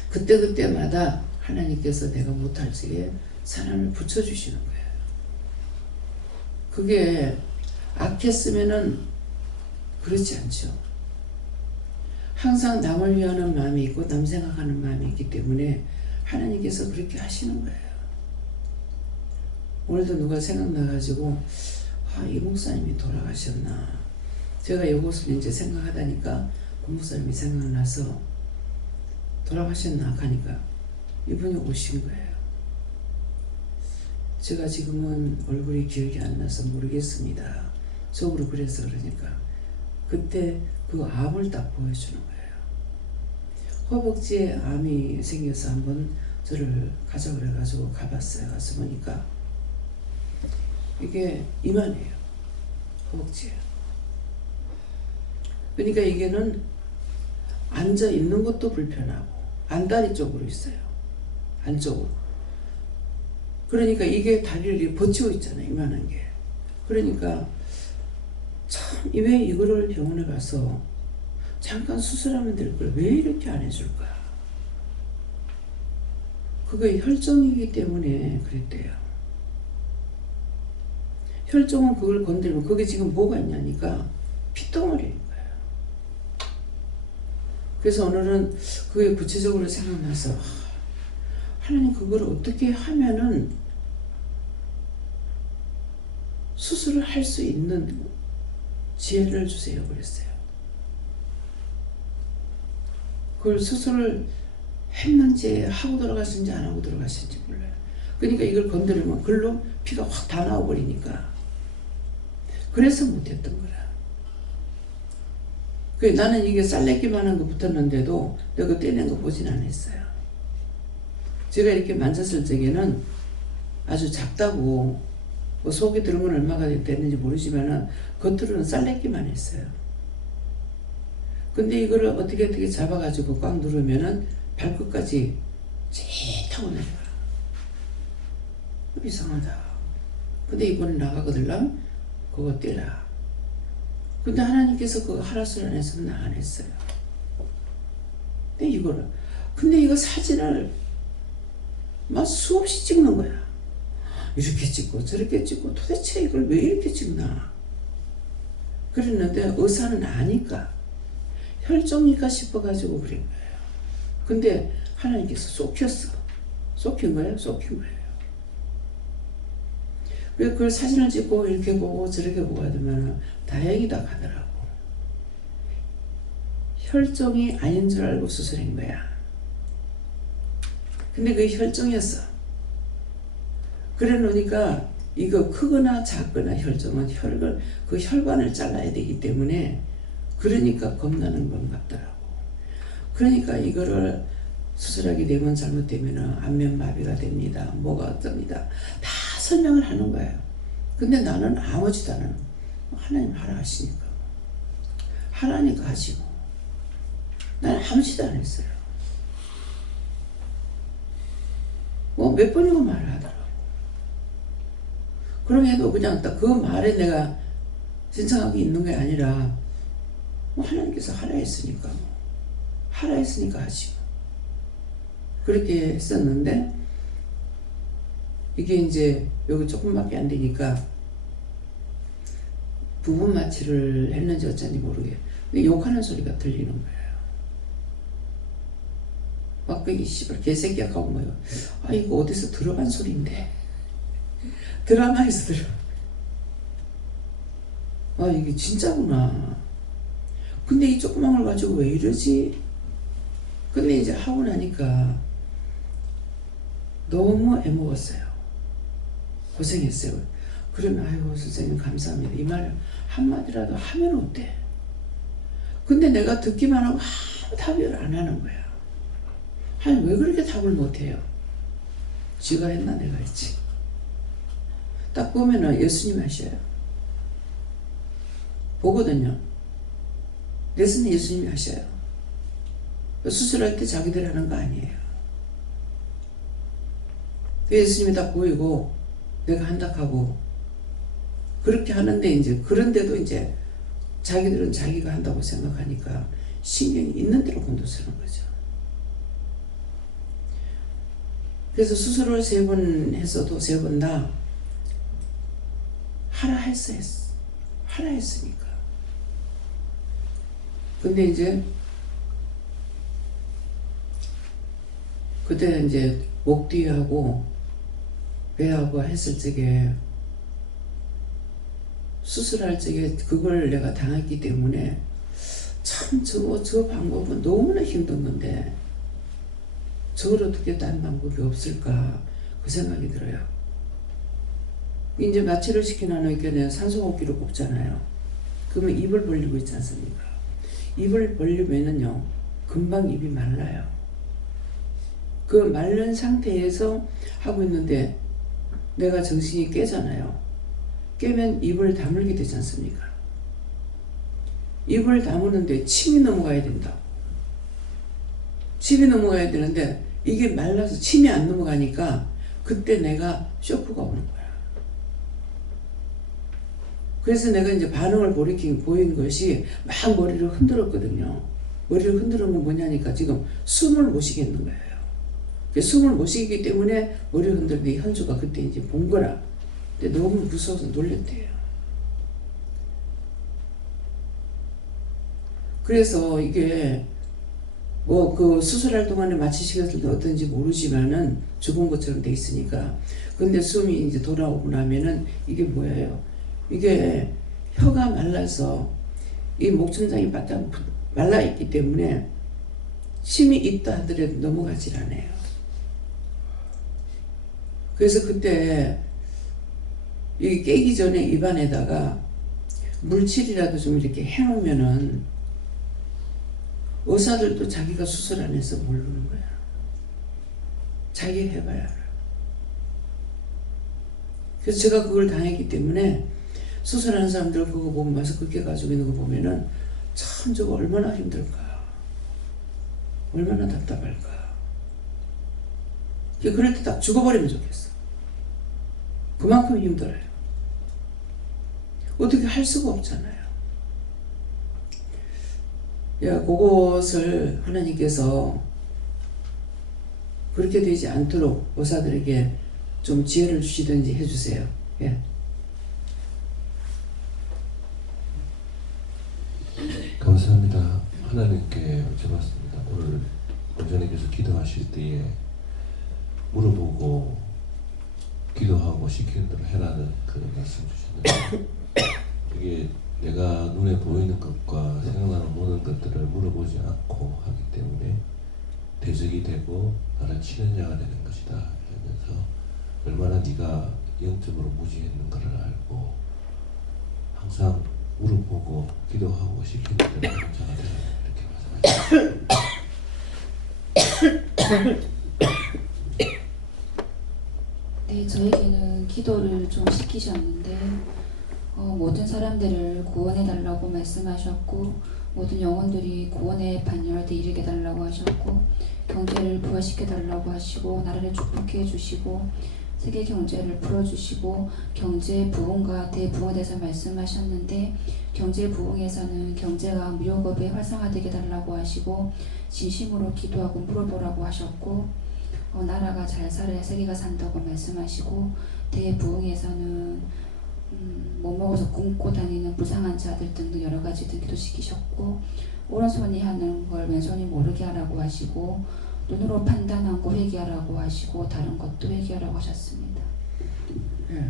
그때그때마다 하나님께서 내가 못할 적에 사람을 붙여주시는 거예요. 그게 악했으면은 그렇지 않죠. 항상 남을 위하는 마음이 있고 남 생각하는 마음이 있기 때문에 하나님께서 그렇게 하시는 거예요. 오늘도 누가 생각나가지고 이 목사님이 돌아가셨나. 제가 이것을 이제 생각하다니까 그 목사님이 생각나서 돌아가셨나 하니까 이분이 오신 거예요. 제가 지금은 얼굴이 기억이 안 나서 모르겠습니다. 속으로 그래서 그러니까 그때 그 암을 딱 보여주는 거예요. 허벅지에 암이 생겨서 한번 저를 가자 그래가지고 가봤어요. 가서 보니까 이게 이만해요. 허벅지에. 그러니까 이게는 앉아 있는 것도 불편하고 안다리 쪽으로 있어요. 안쪽으로. 그러니까 이게 다리를 버티고 있잖아요. 이만한 게. 그러니까 참 왜 이거를 병원에 가서 잠깐 수술하면 될 걸 왜 이렇게 안 해줄까. 그게 혈종이기 때문에 그랬대요. 혈종은 그걸 건드리면 그게 지금 뭐가 있냐니까 피덩어리인 거예요. 그래서 오늘은 그게 구체적으로 생각나서 하나님 그걸 어떻게 하면은 수술을 할 수 있는 지혜를 주세요 그랬어요. 그걸 수술을 했는지 하고 돌아가신지 안 하고 돌아가신지 몰라요. 그러니까 이걸 건드리면 글로 피가 확 다 나와버리니까 그래서 못했던 거라. 나는 이게 쌀내기만한 거 붙었는데도 내가 떼낸 거 보진 않았어요. 제가 이렇게 만졌을 적에는 아주 작다고 뭐 속에 들은 건 얼마가 됐는지 모르지만은 겉으로는 쌀내기만 했어요. 근데 이거를 어떻게 잡아가지고 꽉 누르면은 발끝까지 찌타고 내려가. 이상하다. 근데 이번에 나가거들랑 그거 떼라. 근데 하나님께서 그거 하라소리 안 했으면 나 안 했어요. 근데 이거 사진을 막 수없이 찍는 거야. 이렇게 찍고 저렇게 찍고 도대체 이걸 왜 이렇게 찍나. 그랬는데 의사는 아니까 혈종이니까 싶어가지고 그런 거예요. 근데 하나님께서 쏙혔어. 쏙힌 거예요? 쏙힌 거예요. 그래서 그걸 사진을 찍고 이렇게 보고 저렇게 보고 하더만 다행이다 하더라고. 혈종이 아닌 줄 알고 수술한 거야. 근데 그게 혈종이었어. 그래 놓으니까 이거 크거나 작거나 혈종은 그 혈관을 잘라야 되기 때문에 그러니까 겁나는 건 같더라고. 그러니까 이거를 수술하게 되면 잘못되면 안면마비가 됩니다. 뭐가 어떻습니다. 다 설명을 하는 거예요. 근데 나는 아무지도 않아. 하나님 하라 하시니까. 하라니까 하시고. 나는 아무지도 안 했어요. 뭐 몇 번이고 말을 하더라고. 그럼에도 그냥 딱 그 말에 내가 신청하고 있는 게 아니라 뭐 하나님께서 하라 했으니까 하라 했으니까 하시고 그렇게 했었는데 이게 이제 여기 조금밖에 안 되니까 부분 마취를 했는지 어쩐지 모르게 근데 욕하는 소리가 들리는 거예요. 막 그 씨발 개새끼야 하고 뭐요. 아 이거 어디서 들어간 소리인데 드라마에서 들어. 아 이게 진짜구나. 근데 이 조그만 걸 가지고 왜 이러지? 근데 이제 하고 나니까 너무 애먹었어요. 고생했어요. 그러면 아이고 선생님 감사합니다. 이 말 한마디라도 하면 어때? 근데 내가 듣기만 하고 아무 답을 안 하는 거야. 아니 왜 그렇게 답을 못해요? 지가 했나 내가 했지. 딱 보면은 예수님 하셔요. 보거든요. 레슨은 예수님이 하셔요. 수술할 때 자기들 하는 거 아니에요. 예수님이 딱 보이고 내가 한다 하고 그렇게 하는데 이제 그런데도 이제 자기들은 자기가 한다고 생각하니까 신경이 있는 대로 곤두서는 거죠. 그래서 수술을 3번 했어도 3번 다 하라 했어. 하라 했으니까. 근데 이제 그때 이제 목 뒤하고 배하고 했을 적에 수술할 적에 그걸 내가 당했기 때문에 참 저 방법은 너무나 힘든 건데 저걸 어떻게 다른 방법이 없을까 그 생각이 들어요. 이제 마취를 시켜놓으니까 내가 산소호흡기로 뽑잖아요. 그러면 입을 벌리고 있지 않습니까? 입을 벌리면은요 금방 입이 말라요. 그 마른 상태에서 하고 있는데 내가 정신이 깨잖아요. 깨면 입을 다물게 되지 않습니까? 입을 다무는데 침이 넘어가야 된다고. 침이 넘어가야 되는데 이게 말라서 침이 안 넘어가니까 그때 내가 쇼크가 오는 거야. 그래서 내가 이제 반응을 보인 것이 막 머리를 흔들었거든요. 머리를 흔드는 건 뭐냐니까 지금 숨을 못 쉬겠는 거예요. 숨을 못 쉬기 때문에 머리 흔들더니 현주가 그때 이제 본 거라. 근데 너무 무서워서 놀랬대요. 그래서 이게 뭐 그 수술할 동안에 마취 시켰을 때 어떤지 모르지만은 죽은 것처럼 돼 있으니까. 근데 숨이 이제 돌아오고 나면은 이게 뭐예요? 이게 혀가 말라서 이 목천장이 바짝 말라 있기 때문에 침이 있다 하더라도 넘어가질 않아요. 그래서 그때 이 깨기 전에 입안에다가 물칠이라도 좀 이렇게 해놓으면은 의사들도 자기가 수술 안 해서 모르는 거야. 자기가 해봐야 알아. 그래서 제가 그걸 당했기 때문에 수술하는 사람들 그거 보면 마스크 껴가지고 있는 거 보면은 참 저거 얼마나 힘들까. 얼마나 답답할까. 그럴 때 딱 죽어버리면 좋겠어. 그만큼 힘들어요. 어떻게 할 수가 없잖아요. 그것을 하나님께서 그렇게 되지 않도록 의사들에게 좀 지혜를 주시든지 해주세요. 예. 감사합니다. 하나님께 여쭤봤습니다. 오늘 원장님께서 기도하실 때에 물어보고 기도하고 시키는 대로 해라는 그 말씀 주셨는데, 이게 내가 눈에 보이는 것과 생각나는 모든 것들을 물어보지 않고 하기 때문에 대적이 되고 나를 치는 자가 되는 것이다 하면서 얼마나 네가 영적으로 무지했는가를 알고 항상 물어보고 기도하고 시키는 대로 하는 자가 되라 이렇게 말씀하셨습니다. 네, 저에게는 기도를 좀 시키셨는데 모든 사람들을 구원해달라고 말씀하셨고 모든 영혼들이 구원의 반열에 이르게 달라고 하셨고 경제를 부활시켜달라고 하시고 나라를 축복해 주시고 세계 경제를 풀어주시고 경제 부흥과 대부흥에 대해서 말씀하셨는데 경제 부흥에서는 경제가 무료급에 활성화되게 달라고 하시고 진심으로 기도하고 물어보라고 하셨고 나라가 잘 살아야 세계가 산다고 말씀하시고 대부흥에서는 못 먹어서 굶고 다니는 불쌍한 자들 등등 여러 가지 등 기도시키셨고 오른손이 하는 걸 왼손이 모르게 하라고 하시고 눈으로 판단하고 회개하라고 하시고 다른 것도 회개하라고 하셨습니다. 예.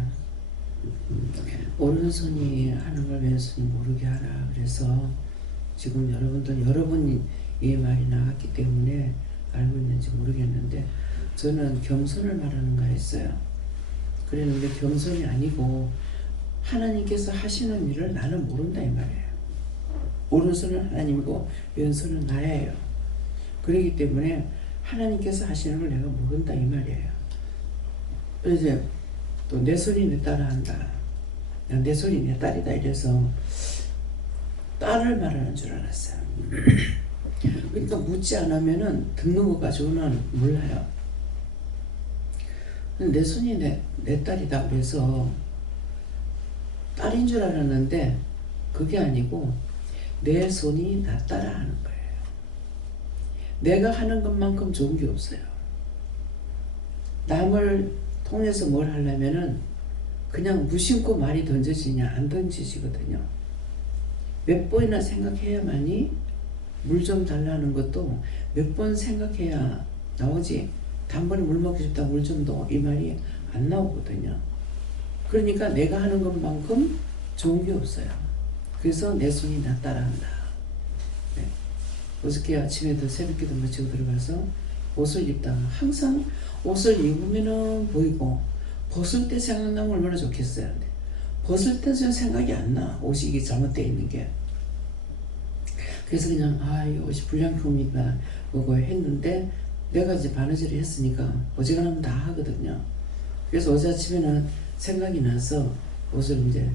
오른손이 하는 걸 왼손이 모르게 하라. 그래서 지금 여러분들 여러 번 이 말이 나왔기 때문에 알고 있는지 모르겠는데 저는 겸손을 말하는가 했어요. 그랬는데 겸손이 아니고 하나님께서 하시는 일을 나는 모른다 이 말이에요. 오른손은 하나님이고 왼손은 나예요. 그렇기 때문에 하나님께서 하시는 걸 내가 모른다 이 말이에요. 이제 또 내 손이 내 딸을 한다. 내 손이 내 딸이다 이래서 딸을 말하는 줄 알았어요. 그러니까 묻지 않으면은 듣는 거 가지고는 몰라요. 내 손이 내 딸이다 그래서 딸인 줄 알았는데 그게 아니고 내 손이 나 따라 하는 거예요. 내가 하는 것만큼 좋은 게 없어요. 남을 통해서 뭘 하려면은 그냥 무심코 말이 던져지냐 안 던지지거든요. 몇 번이나 생각해야만이 물 좀 달라는 것도 몇 번 생각해야 나오지. 단번에 물 먹고 싶다 물 좀 더 이 말이 안 나오거든요. 그러니까 내가 하는 것만큼 좋은 게 없어요. 그래서 내 손이 나 따라한다. 네. 어저께 아침에도 새벽기도 마치고 들어가서 옷을 입다가 항상 옷을 입으면은 보이고 벗을 때 생각나면 얼마나 좋겠어요. 근데 벗을 때 전 생각이 안 나. 옷이 이게 잘못되어 있는 게. 그래서 그냥 이 옷이 불량품이다 뭐고 했는데 내가 이제 바느질을 했으니까 어지간하면 다 하거든요. 그래서 어제 아침에는 생각이 나서 옷을 이제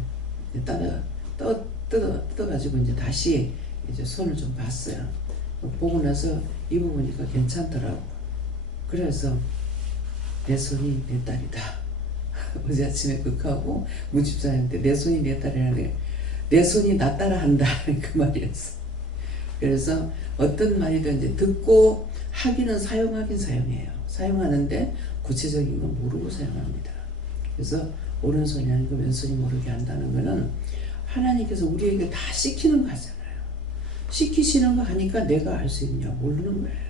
뜯어가지고 이제 다시 이제 손을 좀 봤어요. 보고 나서 입어보니까 괜찮더라고. 그래서 내 손이 내 딸이다. 어제 아침에 극하고 무집사한테 내 손이 내 딸이라는 내 손이 나 따라 한다 그 말이었어. 그래서 어떤 말이든지 듣고 하기는 사용하긴 사용해요. 사용하는데 구체적인 건 모르고 사용합니다. 그래서 오른손이 아니고 왼손이 모르게 한다는 거는 하나님께서 우리에게 다 시키는 거 하잖아요. 시키시는 거 하니까 내가 알 수 있냐 모르는 거예요.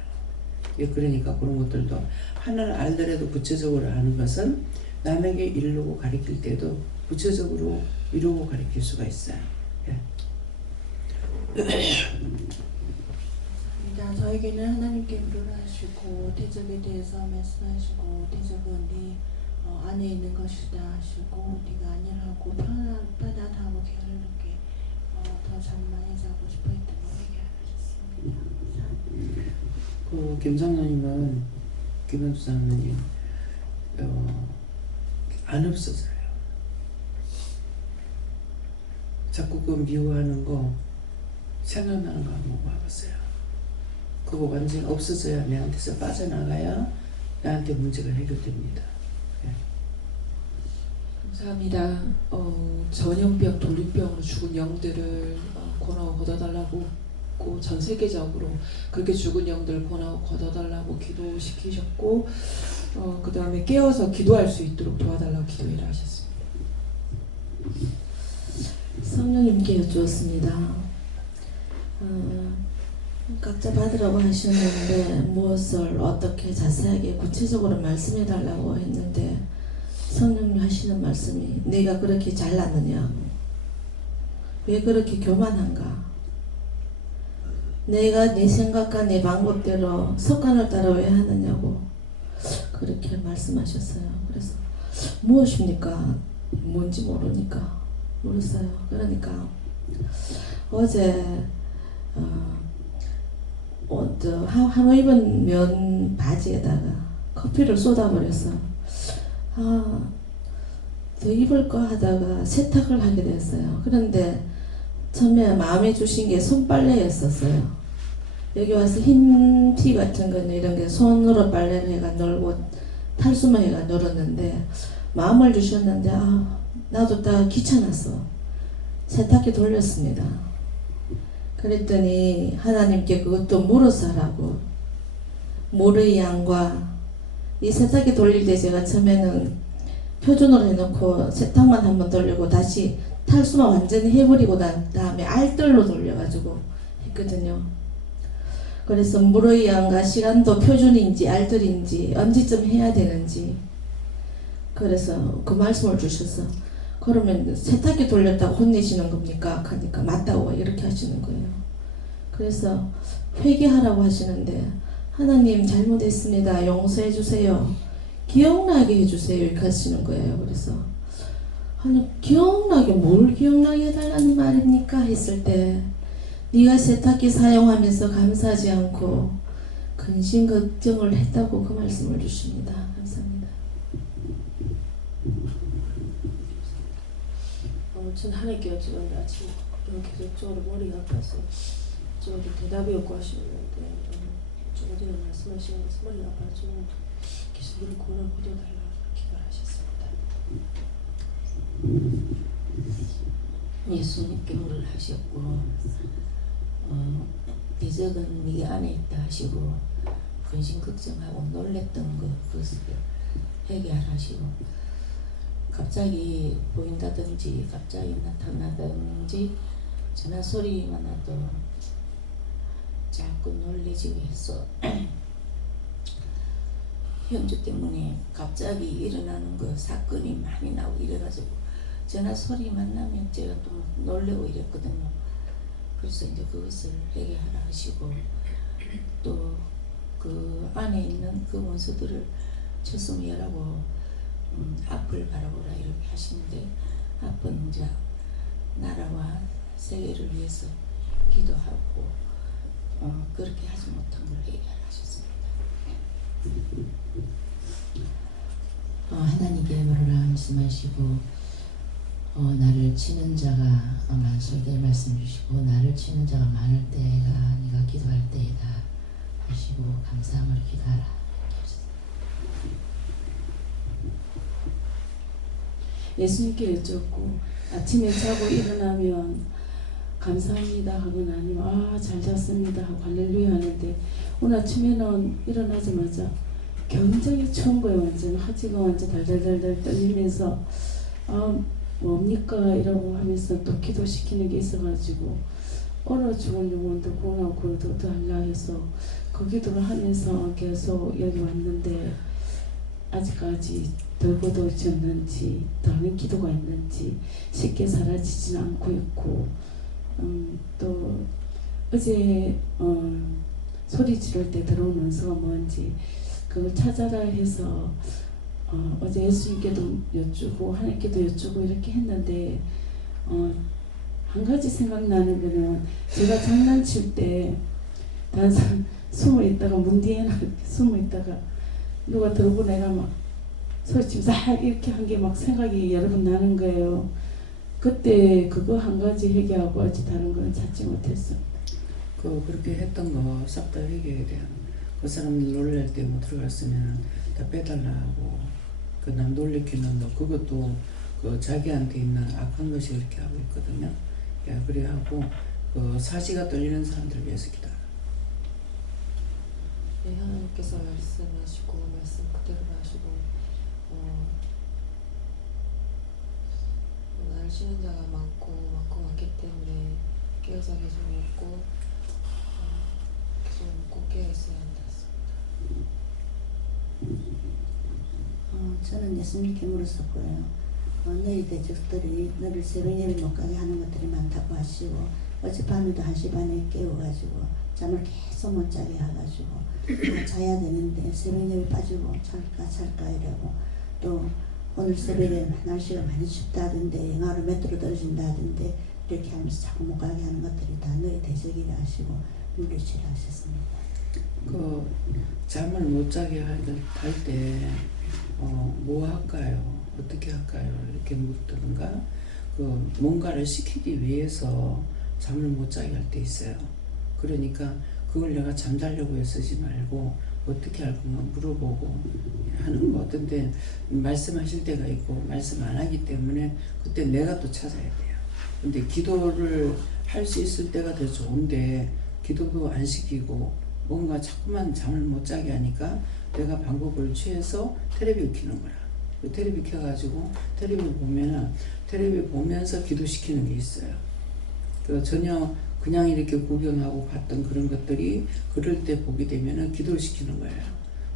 예, 그러니까 그런 것들도 하나를 알더라도 구체적으로 아는 것은 남에게 이루고 가르칠 때도 구체적으로 이루고 가르칠 수가 있어요. 예. 저에게는 하나님께 물어하시고 대적에 대해서 말씀하시고 대적은 네 안에 있는 것이다 하시고 네가 아니라고 편안하고 게을르게 더 잠 많이 자고 싶어 했다고 얘기하셨습니다. 그 김장로님은 김현수 장로님 안 없어져요. 자꾸 그 미워하는 거 생각나는 거 한번 봐보세요. 그거 완전히 없어져야 내한테서 빠져나가야 나한테 문제가 해결됩니다. 예. 감사합니다. 전염병, 돌림병으로 죽은 영들을 권하고 걷어달라고 전 세계적으로 그렇게 죽은 영들 권하고 걷어달라고 기도시키셨고 그 다음에 깨어서 기도할 수 있도록 도와달라고 기도를 하셨습니다. 성령님께 여쭈었습니다. 각자 받으라고 하셨는데 무엇을 어떻게 자세하게 구체적으로 말씀해 달라고 했는데 성령님 하시는 말씀이 내가 그렇게 잘났느냐, 왜 그렇게 교만한가, 내가 내 생각과 내 방법대로 습관을 따라 왜 하느냐고 그렇게 말씀하셨어요. 그래서 무엇입니까? 뭔지 모르니까 모르겠어요. 그러니까 어제 한우 입은 면 바지에다가 커피를 쏟아버렸어. 더 입을까 하다가 세탁을 하게 됐어요. 그런데 처음에 마음에 주신 게 손빨래였었어요. 여기 와서 흰 티 같은 거는 이런 게 손으로 빨래를 해가 널고 탈수만 해가 널었는데 마음을 주셨는데 나도 다 귀찮았어. 세탁기 돌렸습니다. 그랬더니 하나님께 그것도 물어서 하라고, 모르의 양과 이 세탁기 돌릴 때 제가 처음에는 표준으로 해놓고 세탁만 한번 돌리고 다시 탈수만 완전히 해버리고 난 다음에 알뜰로 돌려가지고 했거든요. 그래서 물의 양과 시간도 표준인지 알뜰인지 언제쯤 해야 되는지, 그래서 그 말씀을 주셔서 그러면 세탁기 돌렸다고 혼내시는 겁니까? 하니까 맞다고 이렇게 하시는 거예요. 그래서 회개하라고 하시는데 하나님 잘못했습니다, 용서해 주세요, 기억나게 해주세요 이렇게 하시는 거예요. 그래서 아니 기억나게 뭘 기억나게 해달라는 말입니까? 했을 때 네가 세탁기 사용하면서 감사하지 않고 근심 걱정을 했다고 그 말씀을 주십니다. 감사합니다. 전 하나님께 여쭤봤는데 아침 계속적으로 머리가 아파서 저도 대답이 없고 하시는데 조금 전에 말씀하신 것은 머리가 아파서 좀 계속 우리 고난을 고쳐달라고 기도를 하셨습니다. 예수님께 물을 하셨고 대적은 네 안에 있다 하시고 근심 걱정하고 놀랬던 그것을 해결하시고 갑자기 보인다든지 갑자기 나타나든지 전화 소리만 나도 자꾸 놀래지고 해서 현주 때문에 갑자기 일어나는 그 사건이 많이 나오고 이래가지고 전화 소리만 나면 제가 또 놀래고 이랬거든요. 그래서 이제 그것을 해결하라 하시고 또 그 안에 있는 그 원수들을 처소멸하고 앞을 바라보라 이렇게 하시는데 앞은 이제 나라와 세계를 위해서 기도하고 그렇게 하지 못한 걸 해결하셨습니다. 하나님께 물으라 말씀하시고 나를 치는 자가 많을때 말씀 주시고 나를 치는 자가 많을 때가 네가 기도할 때이다 하시고 감사함으로 기도하라. 예수님께 여쭙고 아침에 자고 일어나면 감사합니다 하거나 아니면 잘 잤습니다 하고 할렐루야 하는데 오늘 아침에는 일어나자마자 굉장히 추운 거예요. 완전 하지가 완전 달달달달 떨리면서 뭡니까 이라고 하면서 또 기도시키는 게 있어가지고 얼어 죽은 영혼도 구원하고 더 하려 해서 그 기도를 하면서 계속 여기 왔는데 아직까지 덜 거두어졌는지 다른 기도가 있는지 쉽게 사라지지는 않고 있고 또 어제 소리 지를 때 들어온 원수가 뭔지 그걸 찾아라 해서 어제 예수님께도 여쭈고 하나님께도 여쭈고 이렇게 했는데 한 가지 생각나는 거는 제가 장난칠 때 다른 사람 숨어 있다가 문 뒤에 숨어 있다가 누가 들어오고 내가 막 소리치면서 이렇게 한 게 막 생각이 여러 번 나는 거예요. 그때 그거 한 가지 회개하고 아직 다른 거는 찾지 못했어. 그렇게 했던 거 싹 다 회개해야 돼요. 그 사람들 놀랄 때 못 들어갔으면 다 빼달라 하고 그 남 놀래키는 거 그것도 그 자기한테 있는 악한 것이 그렇게 하고 있거든요. 예, 그래 하고 그 사지가 떨리는 사람들 위해서 기도하라. 네, 하나님께서 말씀하시고 말씀 그대로 하시고 날 쉬는 자가 많기 때문에 깨어서 계속 먹고 계속 먹고 깨어 있어야 한다. 저는 예수님께 물었었고요. 너희 대적들이 너를 새벽 예배 못 가게 하는 것들이 많다고 하시고 어젯밤에도 1시 반에 깨워가지고 잠을 계속 못 자게 해가지고 자야 되는데 새벽 예배 빠지고 잘까 이러고 또 오늘 새벽에 날씨가 많이 춥다던데 영하로 몇 도로 떨어진다던데 이렇게 하면서 자꾸 못 가게 하는 것들이 다 너희 대적이라 하시고 물리치라 하셨습니다. 그 잠을 못 자게 할 때 뭐 할까요? 어떻게 할까요? 이렇게 묻든가 그 뭔가를 시키기 위해서 잠을 못 자게 할 때 있어요. 그러니까 그걸 내가 잠자려고 쓰지 말고 어떻게 할 건가 물어보고 하는 거 어떤데 말씀하실 때가 있고 말씀 안 하기 때문에 그때 내가 또 찾아야 돼요. 근데 기도를 할 수 있을 때가 더 좋은데 기도도 안 시키고 뭔가 자꾸만 잠을 못 자게 하니까 내가 방법을 취해서 텔레비를 켜는 거야. 텔레비 켜가지고 텔레비 보면은 텔레비 보면서 기도시키는 게 있어요. 전혀 그냥 이렇게 구경하고 봤던 그런 것들이 그럴 때 보게 되면은 기도를 시키는 거예요.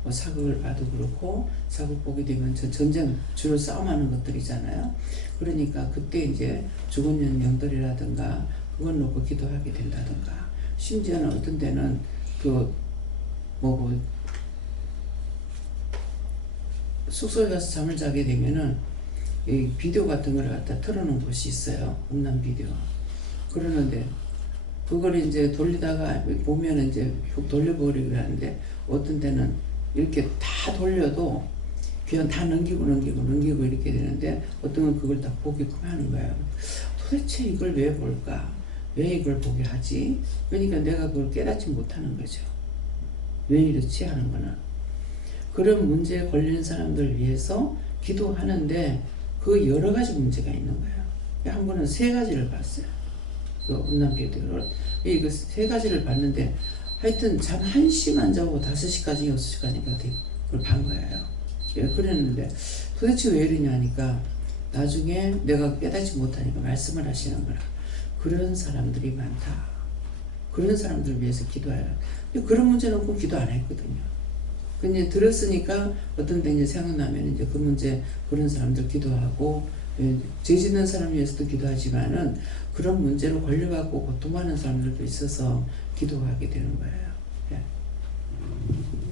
뭐 사극을 봐도 그렇고 사극 보게 되면 저 전쟁 주로 싸움하는 것들이잖아요. 그러니까 그때 이제 죽은 영들이라든가 그걸 놓고 기도하게 된다든가 심지어는 어떤 데는 숙소에 가서 잠을 자게 되면은 이 비디오 같은 걸 갖다 틀어놓은 곳이 있어요. 음란 비디오. 그러는데 그걸 이제 돌리다가 보면 이제 훅 돌려버리고 하는데 어떤 데는 이렇게 다 돌려도 그냥 다 넘기고 이렇게 되는데 어떤 건 그걸 다 보게끔 하는 거예요. 도대체 이걸 왜 볼까? 왜 이걸 보게 하지? 그러니까 내가 그걸 깨닫지 못하는 거죠. 왜 이렇지 하는 거는. 그런 문제에 걸리는 사람들을 위해서 기도하는데 그 여러 가지 문제가 있는 거예요. 한 번은 3가지를 봤어요. 그 음란 비디오를. 이거 3가지를 봤는데 하여튼 잠 1시간 자고 5시까지 6시까지가 그걸 본 거예요. 그랬는데 도대체 왜 이러냐 하니까 나중에 내가 깨닫지 못하니까 말씀을 하시는 거라. 그런 사람들이 많다. 그런 사람들을 위해서 기도해요. 그런 문제 놓고 기도 안 했거든요. 근데 들었으니까 어떤 데 이제 생각나면 이제 그 문제 그런 사람들 기도하고 죄 짓는 사람 위해서도 기도하지만은 그런 문제로 걸려갖고 고통받는 사람들도 있어서 기도하게 되는 거예요. 예.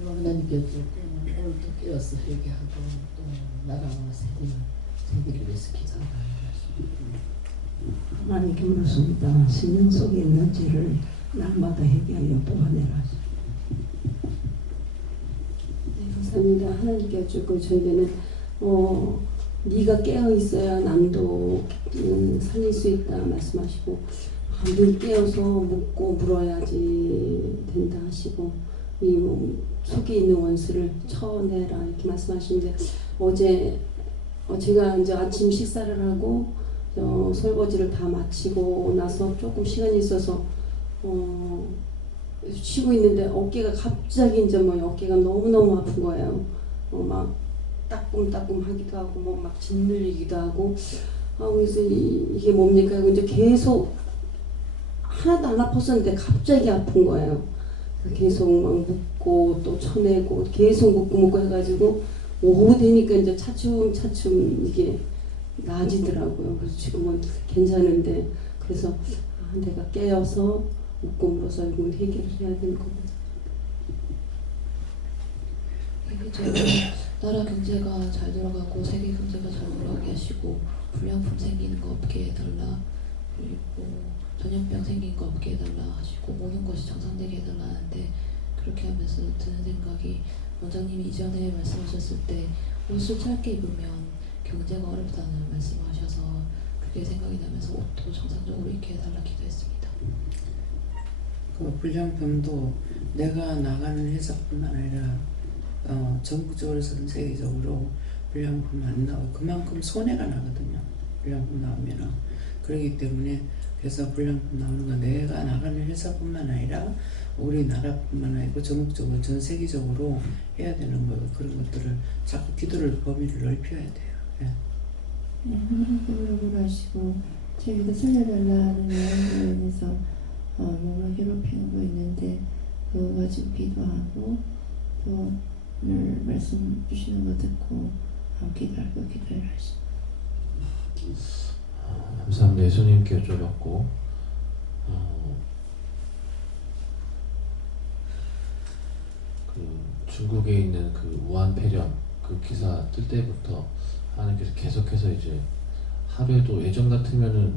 하나님께 오늘도 깨어서 회개하고 또 나라와 세계를 위해서 기도하라. 하나님께 물었습니다. 신령 속에 있는 죄를 날마다 회개하여 뽑아내라. 네, 감사합니다. 하나님께 여쭙고 저에게는 네가 깨어 있어야 남도 살릴 수 있다 말씀하시고 늘 깨어서 묻고 물어야지 된다 하시고 이 속에 있는 원수를 쳐내라 이렇게 말씀하시는데 어제 제가 이제 아침 식사를 하고 설거지를 다 마치고 나서 조금 시간이 있어서 쉬고 있는데 어깨가 갑자기 이제 뭐 어깨가 너무너무 아픈 거예요. 막 따끔따끔 하기도 하고 뭐 막 짓눌리기도 하고 그래서 이게 뭡니까? 이제 계속 하나도 안 아팠었는데 갑자기 아픈 거예요. 계속 막 묶고 또 쳐내고 계속 묶고 해가지고 오후 되니까 이제 차츰 이게 나아지더라고요. 그래서 지금은 괜찮은데 그래서 내가 깨어서 묶고 물어서 이걸 해결을 해야 되는 거고. 나라 경제가 잘 돌아가고 세계 경제가 잘 돌아가게 하시고 불량품 생기는 거 없게 해달라, 그리고 전염병 생긴 거 없게 해달라 하시고 모든 것이 정상되게 해달라 하는데, 그렇게 하면서 드는 생각이, 원장님이 이전에 말씀하셨을 때 옷을 짧게 입으면 경제가 어렵다는 말씀하셔서 그게 생각이 나면서 옷도 정상적으로 입게 해달라 기도했습니다. 그 불량품도 내가 나가는 회사뿐만 아니라 전국적으로 전 세계적으로 불량품 안 나오고 그만큼 손해가 나거든요. 불량품 나오면은. 그렇기 때문에 그래서 불량품 나오는 건 내가 나가는 회사뿐만 아니라 우리나라뿐만 아니고 전국적으로 전 세계적으로 해야 되는 거고, 그런 것들을 자꾸 기도를 범위를 넓혀야 돼요. 예. 하나님으로 하시고 저희가 살려달라는 내용으로 인해서 뭔가 괴롭히는 거 있는데 그거 가지고 기도하고 또 오늘 말씀 주시는 거 듣고 기도하고 기도를 하시고. 감사합니다. 예수님께 여쭤봤고, 그 중국에 있는 그 우한 폐렴 그 기사 뜰 때부터 하나님께서 계속해서 이제 하루에도 예전 같으면은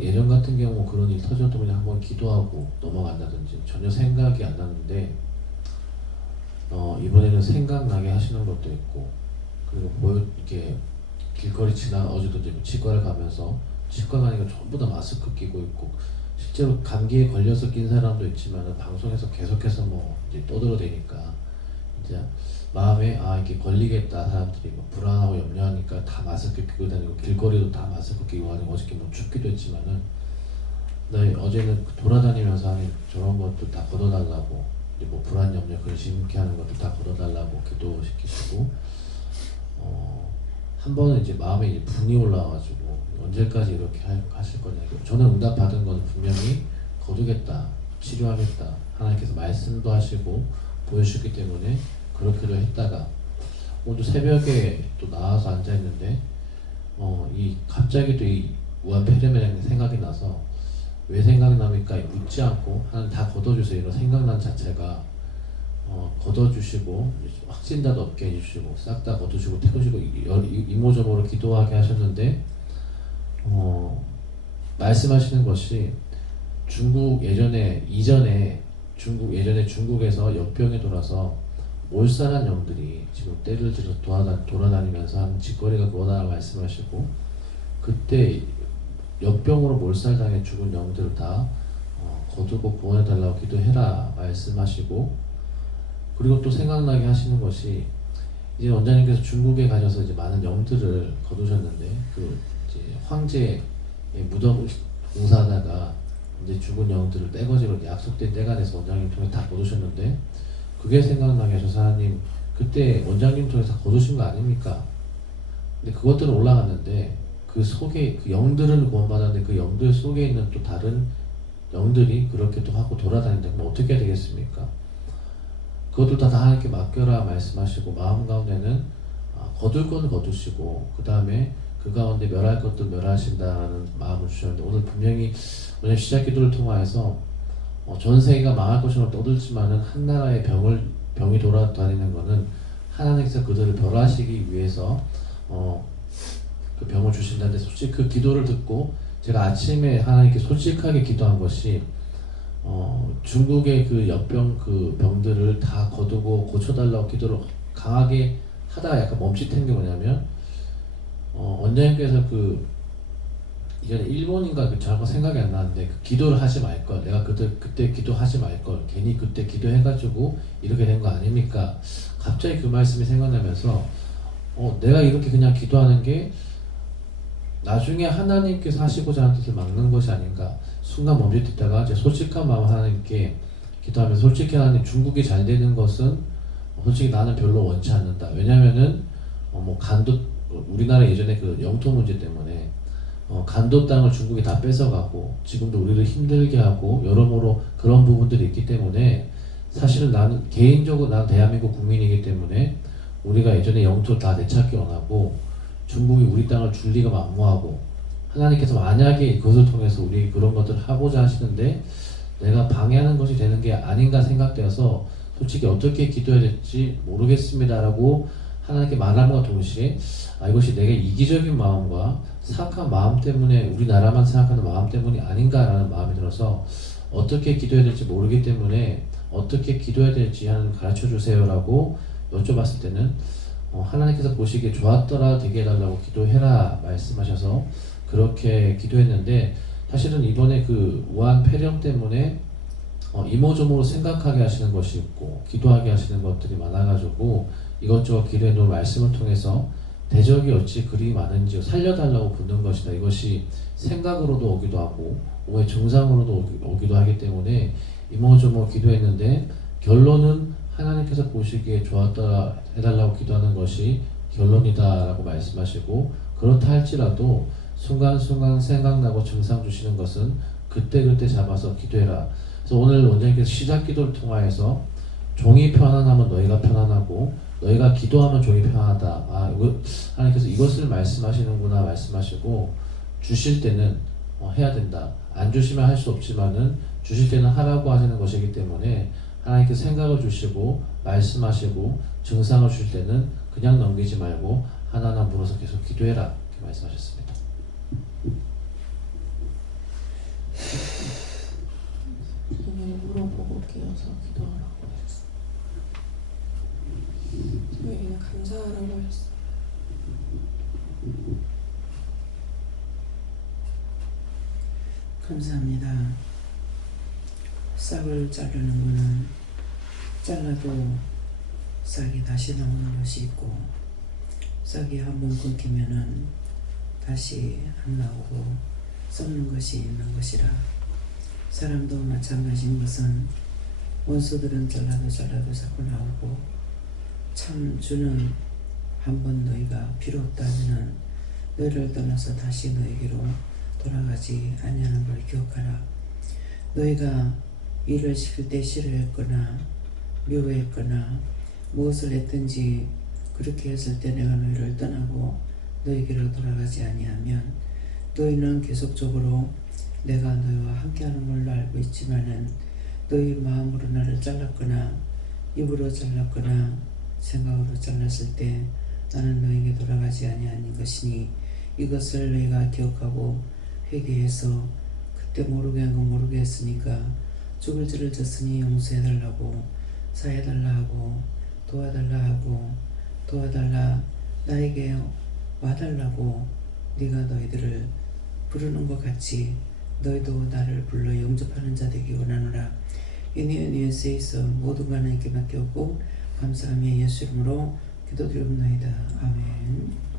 예전 같은 경우 그런 일 터져도 그냥 한번 기도하고 넘어간다든지 전혀 생각이 안 났는데 이번에는 생각나게 하시는 것도 있고, 그리고 이렇게 길거리 어제도 이제 치과를 가면서 치과 가니까 전부 다 마스크 끼고 있고, 실제로 감기에 걸려서 낀 사람도 있지만 방송에서 계속해서 뭐 이제 떠들어대니까 이제 마음에 이게 걸리겠다, 사람들이 뭐 불안하고 염려하니까 다 마스크 끼고 다니고 길거리도 다 마스크 끼고 하니까 어저께 뭐 춥기도 했지만은 어제는 돌아다니면서 하는 저런 것도 다 걷어달라고, 뭐 불안 염려 근심 있게 하는 것도 다 걷어달라고 기도시키시고, 한 번은 이제 마음에 이제 분이 올라와가지고 언제까지 이렇게 하실 거냐고, 저는 응답 받은 건 분명히 거두겠다, 치료하겠다, 하나님께서 말씀도 하시고 보여주셨기 때문에 그렇게도 했다가 오늘 새벽에 또 나와서 앉아 있는데 갑자기 또 이 우한 폐렴에 대한 생각이 나서, 왜 생각납니까? 묻지 않고 하나님 다 걷어주세요, 이런 생각난 자체가 걷어주시고 확진자도 없게 해주시고 싹 다 걷어주시고 태우시고 이모저모로 기도하게 하셨는데, 말씀하시는 것이 중국에서 역병이 돌아서 몰살한 영들이 지금 때를 들어 돌아다니면서 하는 짓거리가 그거다 말씀하시고, 그때 역병으로 몰살당해 죽은 영들을 다 거두고 구원해달라고 기도해라 말씀하시고, 그리고 또 생각나게 하시는 것이, 이제 원장님께서 중국에 가셔서 이제 많은 영들을 거두셨는데 그 이제 황제의 무덤 공사하다가 이제 죽은 영들을 떼거지로 약속된 때가 돼서 원장님 통해 다 거두셨는데, 그게 생각나게 하셔서 하나님 그때 원장님 통해서 다 거두신 거 아닙니까? 근데 그것들은 올라갔는데 그 속에 그 영들은 구원받았는데 그 영들 속에 있는 또 다른 영들이 그렇게 또 하고 돌아다닌다. 그럼 어떻게 해야 되겠습니까? 그것도 다 하나님께 맡겨라 말씀하시고, 마음 가운데는 거둘 건 거두시고 그 다음에 그 가운데 멸할 것도 멸하신다는 마음을 주셨는데, 오늘 분명히 오늘 시작 기도를 통하여서 전 세계가 망할 것처럼 떠들지만은 한 나라의 병이 돌아다니는 것은 하나님께서 그들을 멸하시기 위해서 그 병을 주신다는데, 솔직히 그 기도를 듣고 제가 아침에 하나님께 솔직하게 기도한 것이, 중국의 그 역병 그 병들을 다 거두고 고쳐달라고 기도를 강하게 하다가 약간 멈칫한 게 뭐냐면, 원장님께서 이전에 일본인가 정확한 생각이 안 나는데 그 기도를 하지 말걸, 내가 그때 기도하지 말걸, 괜히 그때 기도해가지고 이렇게 된 거 아닙니까? 갑자기 그 말씀이 생각나면서 내가 이렇게 그냥 기도하는 게 나중에 하나님께서 하시고자 하는 뜻을 막는 것이 아닌가, 순간 멈칫했다가 제 솔직한 마음 하나님께 기도하면서 솔직히 하나님 중국이 잘 되는 것은 솔직히 나는 별로 원치 않는다. 왜냐면은 뭐 간도 우리나라 예전에 그 영토 문제 때문에 간도 땅을 중국이 다 뺏어가고 지금도 우리를 힘들게 하고 여러모로 그런 부분들이 있기 때문에 사실은 나는 개인적으로 난 대한민국 국민이기 때문에 우리가 예전에 영토 다 되찾기 원하고 중국이 우리 땅을 줄 리가 만무하고 하나님께서 만약에 그것을 통해서 우리 그런 것들을 하고자 하시는데 내가 방해하는 것이 되는 게 아닌가 생각되어서 솔직히 어떻게 기도해야 될지 모르겠습니다라고 하나님께 말함과 동시에 이것이 내게 이기적인 마음과 사악한 마음 때문에 우리나라만 생각하는 마음 때문이 아닌가라는 마음이 들어서 어떻게 기도해야 될지 모르기 때문에 어떻게 기도해야 될지 하는 가르쳐 주세요라고 여쭤봤을 때는 하나님께서 보시기에 좋았더라 되게 해달라고 기도해라 말씀하셔서 그렇게 기도했는데 사실은 이번에 그 우한 폐렴 때문에 이모저모로 생각하게 하시는 것이 있고 기도하게 하시는 것들이 많아가지고 이것저것 기도해 놓은 말씀을 통해서 대적이 어찌 그리 많은지 살려달라고 붙는 것이다. 이것이 생각으로도 오기도 하고 몸의 증상으로도 오기도 하기 때문에 이모저모 기도했는데 결론은 하나님께서 보시기에 좋았다 해달라고 기도하는 것이 결론이다 라고 말씀하시고 그렇다 할지라도 순간순간 생각나고 증상 주시는 것은 그때그때 잡아서 기도해라. 그래서 오늘 원장님께서 시작 기도를 통하여서 종이 편안하면 너희가 편안하고 너희가 기도하면 종이 편하다. 하나님께서 이것을 말씀하시는구나 말씀하시고 주실 때는 해야 된다. 안 주시면 할 수 없지만은 주실 때는 하라고 하시는 것이기 때문에 하나님께서 생각을 주시고 말씀하시고 증상을 주실 때는 그냥 넘기지 말고 하나하나 물어서 계속 기도해라 이렇게 말씀하셨습니다. 물어보고 깨어서 기도하라고 하셨어요. 저에게는 감사하라고 하셨어요. 감사합니다. 싹을 자르는 거는 잘라도 싹이 다시 나오는 것이 있고 싹이 한번 끊기면은 다시 안 나오고 썩는 것이 있는 것이라 사람도 마찬가지인 것은 원수들은 잘라도 자꾸 나오고 참 주는 한번 너희가 필요 없다 하면은 너희를 떠나서 다시 너에게로 돌아가지 아니하는 걸 기억하라. 너희가 일을 시킬 때 싫어했거나 미워했거나 무엇을 했든지 그렇게 했을 때 내가 너희를 떠나고 너희에게로 돌아가지 아니하면 너희는 계속적으로 내가 너희와 함께하는 걸로 알고 있지만은 너희 마음으로 나를 잘랐거나 입으로 잘랐거나 생각으로 잘랐을 때 나는 너희에게 돌아가지 아니하는 것이니 이것을 너희가 기억하고 회개해서 그때 모르게 한 거 모르게 했으니까 죽을 죄를 졌으니 용서해달라고 사해달라 하고 도와달라 하고 도와달라 나에게 와달라고 네가 너희들을 부르는 것 같이 너희도 나를 불러 영접하는 자 되기 원하노라. 이니 은혜에 쓰이서 모든 것 하나님께 맡겼고 감사하며 예수 이름으로 기도드리옵나이다. 아멘.